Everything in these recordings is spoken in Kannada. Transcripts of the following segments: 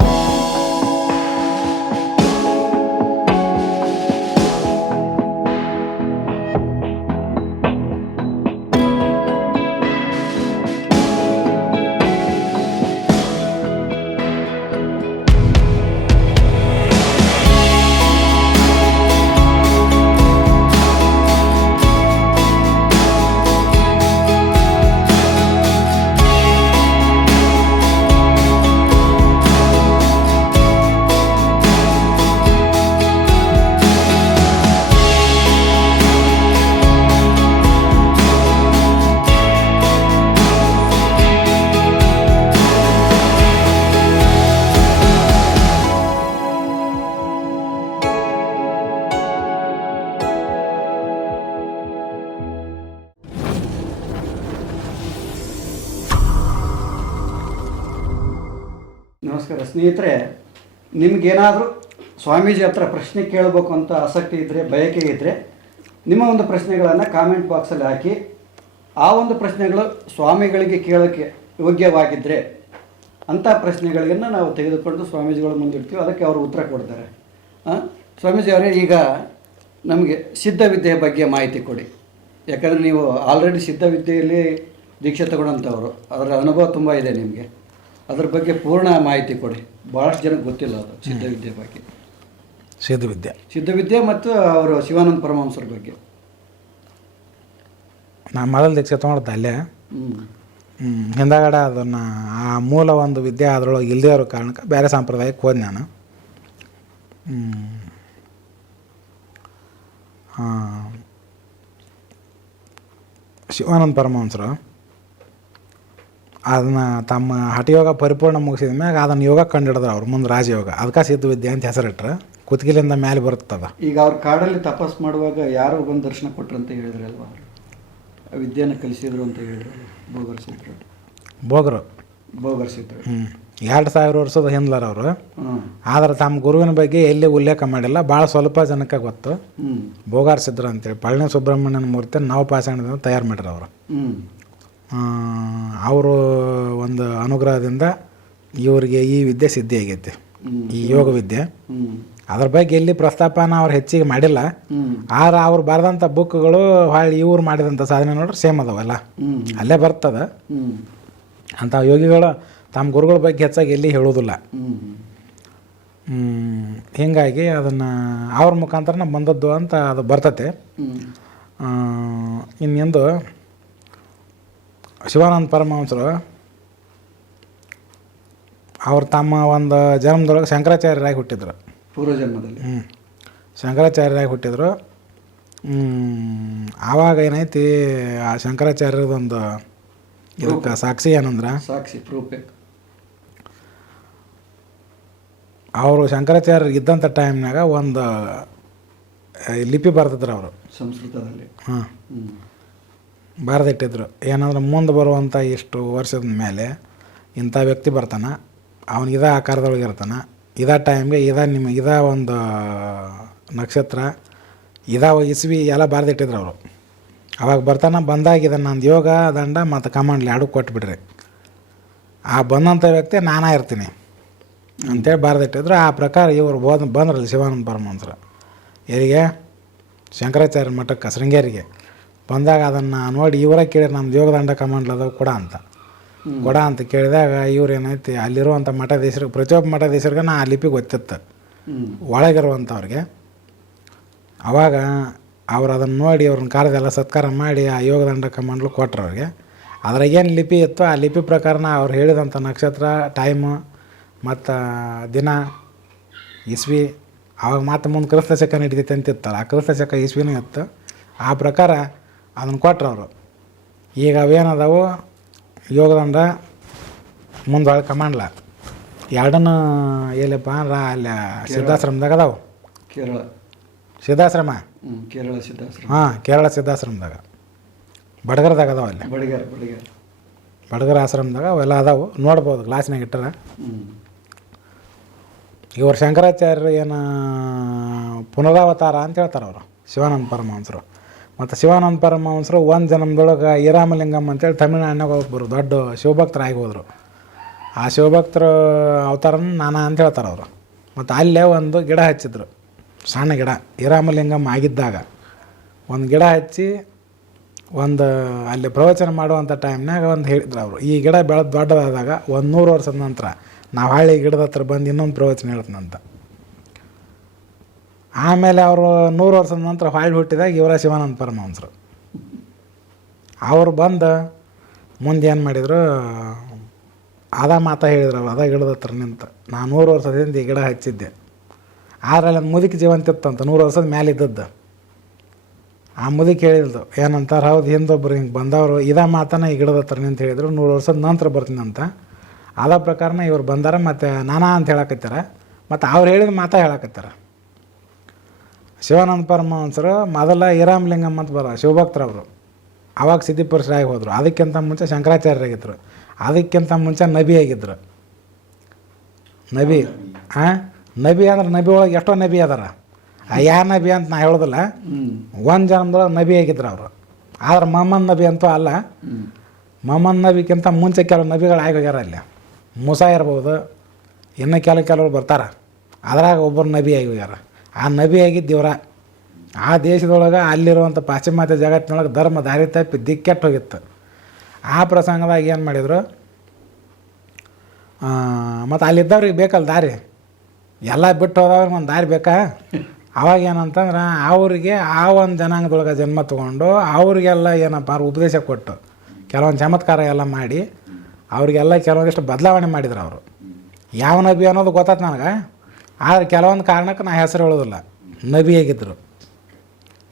you ನಮಸ್ಕಾರ. ಸ್ನೇಹಿತರೆ, ನಿಮಗೇನಾದರೂ ಸ್ವಾಮೀಜಿ ಹತ್ರ ಪ್ರಶ್ನೆ ಕೇಳಬೇಕು ಅಂತ ಆಸಕ್ತಿ ಇದ್ದರೆ ಬಯಕೆ ಇದ್ದರೆ ನಿಮ್ಮ ಒಂದು ಪ್ರಶ್ನೆಗಳನ್ನು ಕಾಮೆಂಟ್ ಬಾಕ್ಸಲ್ಲಿ ಹಾಕಿ. ಆ ಒಂದು ಪ್ರಶ್ನೆಗಳು ಸ್ವಾಮಿಗಳಿಗೆ ಕೇಳೋಕ್ಕೆ ಯೋಗ್ಯವಾಗಿದ್ದರೆ ಅಂಥ ಪ್ರಶ್ನೆಗಳಿಗನ್ನು ನಾವು ತೆಗೆದುಕೊಂಡು ಸ್ವಾಮೀಜಿಗಳ ಮುಂದಿಡ್ತೀವಿ ಅದಕ್ಕೆ ಅವರು ಉತ್ತರ ಕೊಡ್ತಾರೆ? ಸ್ವಾಮೀಜಿ ಅವರೇ, ಈಗ ನಮಗೆ ಸಿದ್ಧವಿದ್ಯೆಯ ಬಗ್ಗೆ ಮಾಹಿತಿ ಕೊಡಿ. ಯಾಕಂದರೆ ನೀವು ಆಲ್ರೆಡಿ ಸಿದ್ಧವಿದ್ಯೆಯಲ್ಲಿ ದೀಕ್ಷೆ ತಗೊಂಡಂಥವ್ರು. ಅದರ ಅನುಭವ ತುಂಬ ಇದೆ ನಿಮಗೆ. ಅದ್ರ ಬಗ್ಗೆ ಪೂರ್ಣ ಮಾಹಿತಿ ಕೊಡಿ. ಭಾಳಷ್ಟು ಜನಕ್ಕೆ ಗೊತ್ತಿಲ್ಲ ಅದು ಸಿದ್ಧವಿದ್ಯೆ ಬಗ್ಗೆ. ಸಿದ್ಧವಿದ್ಯೆ. ಸಿದ್ಧವಿದ್ಯೆ ಮತ್ತು ಅವರು ಶಿವಾನಂದ ಪರಮಹಂಸರ ಬಗ್ಗೆ. ನಾ ಮೊದಲು ದೀಕ್ಷೆ ತೊಗೊಂಡ್ದೆ ಅಲ್ಲೇ. ಹಿಂದಗಡೆ ಅದನ್ನು ಆ ಮೂಲ ಒಂದು ವಿದ್ಯೆ ಅದರೊಳಗೆ ಇಲ್ಲದೇ ಇರೋ ಕಾರಣಕ್ಕೆ ಬೇರೆ ಸಂಪ್ರದಾಯಕ್ಕೆ ಹೋದೆ ನಾನು. ಶಿವಾನಂದ ಪರಮಹಂಸರು. ಅದನ್ನು ತಮ್ಮ ಹಠಯೋಗ ಪರಿಪೂರ್ಣ ಮುಗಿಸಿದ ಮ್ಯಾಗ ಅದನ್ನು ಯೋಗ ಕಂಡಿಡಿದ್ರು ಅವ್ರು ಮುಂದೆ ರಾಜಯೋಗ. ಅದಕ್ಕೆ ಸಿದ್ಧವಿದ್ಯೆ ಅಂತ ಹೆಸರಿಟ್ರೆ. ಕುತ್ಗಿಲಿಂದ ಮೇಲೆ ಬರುತ್ತದ. ಈಗ ಅವ್ರ ಕಾಡಲ್ಲಿ ತಪಸ್ ಮಾಡುವಾಗ ಯಾರು ಬಂದು ದರ್ಶನ ಕೊಟ್ರು ಅಂತ ಹೇಳಿದ್ರಲ್ವ ಅಲ್ವಾ? ವಿದ್ಯೆಯನ್ನು ವಿದ್ಯೆನ ಕಲಿಸಿದ್ರು ಅಂತ ಹೇಳಿದ್ರು ಬೋಗರು ಭೋಗರ್ಸಿದ್ರು ಹ್ಞೂ ಎರಡು ಸಾವಿರ ವರ್ಷದ ಹಿಂದ್ಲರ್ ಅವರು. ಆದ್ರೆ ತಮ್ಮ ಗುರುವಿನ ಬಗ್ಗೆ ಎಲ್ಲಿ ಉಲ್ಲೇಖ ಮಾಡಿಲ್ಲ ಭಾಳ ಸ್ವಲ್ಪ ಜನಕ್ಕೆ ಗೊತ್ತು. ಹ್ಞೂ ಬೋಗಾರ್ಸಿದ್ರು ಅಂತೇಳಿ ಪಳನಿ ಸುಬ್ರಹ್ಮಣ್ಯನ ಮೂರ್ತಿ ನವಪಾಷಾಣದಿಂದ ತಯಾರು ಮಾಡ್ಯಾರ ಅವರು ಅವರು ಒಂದು ಅನುಗ್ರಹದಿಂದ ಇವರಿಗೆ ಈ ವಿದ್ಯೆ ಸಿದ್ಧಿ ಆಗೈತಿ ಈ ಯೋಗ ವಿದ್ಯೆ. ಅದ್ರ ಬಗ್ಗೆ ಎಲ್ಲಿ ಪ್ರಸ್ತಾಪನ ಅವ್ರು ಹೆಚ್ಚಿಗೆ ಮಾಡಿಲ್ಲ. ಆದ್ರೆ ಅವ್ರು ಬರೆದಂಥ ಬುಕ್ಗಳು ಹೊಳ್ಳಿ ಇವ್ರು ಮಾಡಿದಂಥ ಸಾಧನೆ ನೋಡ್ರಿ ಸೇಮ್ ಅದಾವಲ್ಲ. ಅಲ್ಲೇ ಬರ್ತದ. ಅಂಥ ಯೋಗಿಗಳು ತಮ್ಮ ಗುರುಗಳ ಬಗ್ಗೆ ಹೆಚ್ಚಾಗಿ ಎಲ್ಲಿ ಹೇಳೋದಿಲ್ಲ ಹೀಗಾಗಿ ಅದನ್ನು ಅವ್ರ ಮುಖಾಂತರನ ಬಂದದ್ದು ಅಂತ ಅದು ಬರ್ತತೆ. ಇನ್ನೊಂದು ಶಿವಾನಂದ ಪರಮಹಂಸರು ಅವ್ರು ತಮ್ಮ ಒಂದು ಜನ್ಮದೊಳಗೆ ಶಂಕರಾಚಾರ್ಯರಾಗಿ ಹುಟ್ಟಿದ್ರು. ಪೂರ್ವಜನ್ಮದಲ್ಲಿ ಹ್ಞೂ ಶಂಕರಾಚಾರ್ಯರಾಗಿ ಹುಟ್ಟಿದ್ರು. ಆವಾಗ ಏನೈತಿ ಆ ಶಂಕರಾಚಾರ್ಯರದೊಂದು ಇದಕ್ಕೆ ಸಾಕ್ಷಿ ಏನಂದ್ರೆ? ಸಾಕ್ಷಿ ಪ್ರೂಫ್. ಅವರು ಶಂಕರಾಚಾರ್ಯರು ಇದ್ದಂಥ ಟೈಮ್ನಾಗ ಒಂದು ಲಿಪಿ ಬರ್ತಿದ್ರು ಅವರು. ಸಂಸ್ಕೃತದಲ್ಲಿ. ಹಾಂ. ಬರೆದಿಟ್ಟಿದ್ರು. ಏನಂದ್ರೆ ಮುಂದೆ ಬರುವಂಥ ಇಷ್ಟು ವರ್ಷದ ಮೇಲೆ ಇಂಥ ವ್ಯಕ್ತಿ ಬರ್ತಾನೆ, ಅವನು ಇದೇ ಆಕಾರದೊಳಗೆ ಇರ್ತಾನೆ, ಇದೇ ಟೈಮ್ಗೆ ಇದೇ ನಿಮ್ಮ ಇದೇ ಒಂದು ನಕ್ಷತ್ರ, ಇದೇ ಇಸ್ವಿ ಎಲ್ಲ ಬರೆದಿಟ್ಟಿದ್ರು ಅವರು. ಅವಾಗ ಬರ್ತಾನೆ, ಬಂದಾಗ ಇದನ್ನು ನಂದು ಯೋಗ ದಂಡ ಮತ್ತು ಕಮಾಂಡ್ಲಿ ಎರಡು ಕೊಟ್ಬಿಡ್ರಿ. ಆ ಬಂದಂಥ ವ್ಯಕ್ತಿ ನಾನೇ ಇರ್ತೀನಿ ಅಂತೇಳಿ ಬರೆದಿಟ್ಟಿದ್ರು. ಆ ಪ್ರಕಾರ ಇವರು ಬೋದ್ ಬಂದ್ರಲ್ಲ ಶಿವಾನಂದ ಪರಮಂತ್ರ ಎಲ್ಲಿಗೆ ಶಂಕರಾಚಾರ್ಯ ಮಠಕ್ಕೆ, ಶೃಂಗೇರಿಗೆ. ಬಂದಾಗ ಅದನ್ನು ನೋಡಿ ಇವರ ಕೇಳಿ ನಮ್ಮ ಯೋಗದಂಡ ಕಮಾಂಡ್ಲದ ಕೊಡ ಅಂತ. ಕೊಡ ಅಂತ ಕೇಳಿದಾಗ ಇವ್ರು ಏನೈತಿ ಅಲ್ಲಿರುವಂಥ ಮಠಾಧೀಶರು, ಪ್ರತಿಯೊಬ್ಬ ಮಠಾಧೀಶರಿಗೆ ನಾ ಆ ಲಿಪಿ ಗೊತ್ತಿತ್ತು. ಒಳಗಿರುವಂಥವ್ರಿಗೆ ಅವಾಗ ಅವ್ರು ಅದನ್ನು ನೋಡಿ ಅವ್ರನ್ನ ಕಾರ್ಯದೆಲ್ಲ ಸತ್ಕಾರ ಮಾಡಿ ಆ ಯೋಗದಂಡ ಕಮಾಂಡ್ಲು ಕೊಟ್ರು ಅವ್ರಿಗೆ. ಅದ್ರಾಗೇನು ಲಿಪಿ ಇತ್ತು ಆ ಲಿಪಿ ಪ್ರಕಾರನ ಅವ್ರು ಹೇಳಿದಂಥ ನಕ್ಷತ್ರ ಟೈಮು ಮತ್ತು ದಿನ, ಇಸ್ವಿ ಆವಾಗ ಮತ್ತೆ ಮುಂದೆ ಕ್ರಿಸ್ತ ಶಕ ನಡೀತೈತೆ ಅಂತಿತ್ತಲ್ಲ, ಆ ಕ್ರಿಸ್ತ ಶಕ ಇಸ್ವಿನೂ ಇತ್ತು. ಆ ಪ್ರಕಾರ ಅದನ್ನು ಕೊಟ್ರು ಅವರು. ಈಗ ಅವೇನದಾವು? ಯೋಗದಂಡ ಮುಂದೊಳಗೆ ಕಮಾಂಡ್ಲ. ಎರಡನ್ನು ಎಲ್ಲಪ್ಪ ಅಂದ್ರೆ ಅಲ್ಲಿ ಸಿದ್ಧಾಶ್ರಮದಾಗ ಅದಾವು. ಕೇರಳ. ಸಿದ್ಧಾಶ್ರಮ? ಕೇರಳ ಸಿದ್ಧಾಶ್ರಮ. ಹಾಂ ಕೇರಳ ಸಿದ್ಧಾಶ್ರಮದಾಗ. ಬಡಗರದಾಗ ಅದಾವ ಅಲ್ಲಿ. ಬಡಗರ ಬಡಗರ. ಬಡಗರ ಆಶ್ರಮದಾಗ ಅವೆಲ್ಲ ಅದಾವು. ನೋಡ್ಬೋದು ಗ್ಲಾಸ್ನಾಗ ಇಟ್ಟರೆ. ಇವರು ಶಂಕರಾಚಾರ್ಯರು ಏನು ಪುನರಾವತಾರ ಅಂತ ಹೇಳ್ತಾರೆ ಅವರು. ಶಿವಾನಂದ ಪರಮಹಂಸರು. ಮತ್ತು ಶಿವಾನಂದ ಪರಮಹಂಸರು ಒಂದು ಜನ್ಮದೊಳಗೆ ಈರಾಮಲಿಂಗಮ್ ಅಂತೇಳಿ ತಮಿಳ್ನಾಡಿನಾಗ ಒಬ್ಬರು ದೊಡ್ಡ ಶಿವಭಕ್ತರಾಗಿ ಹೋದರು ಆ ಶಿವಭಕ್ತರು ಅವತಾರನ ನಾನಾ ಅಂತ ಹೇಳ್ತಾರೆ ಅವರು. ಮತ್ತು ಅಲ್ಲೇ ಒಂದು ಗಿಡ ಹಚ್ಚಿದ್ರು. ಸಣ್ಣ ಗಿಡ ಹಿರಾಮಲಿಂಗಮ್ಮ ಆಗಿದ್ದಾಗ. ಒಂದು ಗಿಡ ಹಚ್ಚಿ ಒಂದು ಅಲ್ಲಿ ಪ್ರವಚನ ಮಾಡುವಂಥ ಟೈಮ್ನಾಗ ಒಂದು ಹೇಳಿದ್ರು ಅವರು. ಈ ಗಿಡ ಬೆಳೆದು ದೊಡ್ಡದಾದಾಗ ಒಂದು ನೂರು ವರ್ಷದ ನಂತರ ನಾವು ಹಳ್ಳಿ ಗಿಡದ ಹತ್ರ ಬಂದು ಇನ್ನೊಂದು ಪ್ರವಚನ ಹೇಳ್ತೀನಂತ. ಆಮೇಲೆ ಅವರು ನೂರು ವರ್ಷದ ನಂತರ ಹೊಳ್ಳಿ ಹುಟ್ಟಿದಾಗ ಇವರ ಶಿವಾನಂದ ಪರಮಹಂಸರು. ಅವರು ಬಂದು ಮುಂದೆ ಏನು ಮಾಡಿದರು, ಅದ ಮಾತಾ ಹೇಳಿದ್ರು ಅದ ಗಿಡದ ಹತ್ರ ನಿಂತು. ನಾನು ನೂರು ವರ್ಷದಿಂದ ಈ ಗಿಡ ಹಚ್ಚಿದ್ದೆ. ಆದರೆ ಮುದುಕಿ ಜೀವಂತಿತ್ತಂತ ನೂರು ವರ್ಷದ ಮೇಲೆ ಇದ್ದದ್ದು. ಆ ಮುದುಕಿ ಹೇಳಿದ್ದು ಏನಂತಾರೆ, ಹೌದು ಹಿಂದೊಬ್ಬರು ಹಿಂಗೆ ಬಂದವರು, ಇದ ಮಾತನ ಈ ಗಿಡದ ಹತ್ರ ನಿಂತ ಹೇಳಿದರು, ನೂರು ವರ್ಷದ ನಂತರ ಬರ್ತೀನಂತ ಅದ ಪ್ರಕಾರನ ಇವ್ರು ಬಂದಾರ, ಮತ್ತು ನಾನಾ ಅಂತ ಹೇಳಕತ್ತಾರ ಮತ್ತು ಅವ್ರು ಹೇಳಿದ ಮಾತಾ ಹೇಳಕತ್ತಾರ ಶಿವಾನಂದ ಪರಮಹಂಸರು ಮೊದಲ ಹಿರಾಮಲಿಂಗಮ್ಮ ಅಂತ ಬರ ಶಿವಭಕ್ತರವರು. ಅವಾಗ ಸಿದ್ಧಿಪುರುಷರಾಗಿ ಹೋದರು. ಅದಕ್ಕಿಂತ ಮುಂಚೆ ಶಂಕರಾಚಾರ್ಯರಾಗಿದ್ದರು ಅದಕ್ಕಿಂತ ಮುಂಚೆ ನಬಿ ಆಗಿದ್ದರು ನಬಿ ಹಾಂ ನಬಿ ಅಂದ್ರೆ ನಬಿ ಒಳಗೆ ಎಷ್ಟೋ ನಬಿ ಅದಾರ. ಆ ಯಾ ನಬಿ ಅಂತ ನಾ ಹೇಳೋದಿಲ್ಲ. ಒಂದು ಜನ್ಮದೊಳಗೆ ನಬಿ ಆಗಿದ್ರು ಅವರು. ಆದ್ರೆ ಮಮ್ಮನ್ ನಬಿ ಅಂತೂ ಅಲ್ಲ. ಮಮ್ಮನ್ ಮೊಹಮ್ಮದ್ ನಬಿಗಿಂತ ಮುಂಚೆ ಕೆಲವು ನಬಿಗಳು ಆಗಿ ಹೋಗ್ಯಾರ ಅಲ್ಲಿ. ಮೂಸಾ ಇರ್ಬೋದು. ಇನ್ನೂ ಕೆಲವು ಕೆಲವರು ಬರ್ತಾರೆ. ಅದ್ರಾಗ ಒಬ್ಬರು ನಬಿ ಆಗಿ ಹೋಗ್ಯಾರ. ಆ ನಬಿ ಇವ್ರ ಆ ದೇಶದೊಳಗೆ ಅಲ್ಲಿರುವಂಥ ಪಾಶ್ಚಿಮಾತ್ಯ ಜಗತ್ತಿನೊಳಗೆ ಧರ್ಮ ದಾರಿ ತಪ್ಪಿ ದಿಕ್ಕೆಟ್ಟು ಹೋಗಿತ್ತು. ಆ ಪ್ರಸಂಗದಾಗ ಏನು ಮಾಡಿದರು? ಮತ್ತು ಅಲ್ಲಿದ್ದವ್ರಿಗೆ ಬೇಕಲ್ಲ ದಾರಿ? ಎಲ್ಲ ಬಿಟ್ಟು ಹೋದವ್ರಿಗೆ ಒಂದು ದಾರಿ ಬೇಕಾ? ಅವಾಗ ಏನಂತಂದ್ರೆ ಅವರಿಗೆ ಆ ಒಂದು ಜನಾಂಗದೊಳಗೆ ಜನ್ಮ ತೊಗೊಂಡು ಅವರಿಗೆಲ್ಲ ಏನಪ್ಪ ಉಪದೇಶ ಕೊಟ್ಟು ಕೆಲವೊಂದು ಚಮತ್ಕಾರ ಎಲ್ಲ ಮಾಡಿ ಅವರಿಗೆಲ್ಲ ಕೆಲವೊಂದಿಷ್ಟು ಬದಲಾವಣೆ ಮಾಡಿದ್ರು ಅವರು. ಯಾವ ನಬಿ ಅನ್ನೋದು ಗೊತ್ತಾಯ್ತು ನನಗೆ? ಆದರೆ ಕೆಲವೊಂದು ಕಾರಣಕ್ಕೆ ನಾ ಹೆಸರು ಹೇಳೋದಿಲ್ಲ. ನಬಿ ಆಗಿದ್ದರು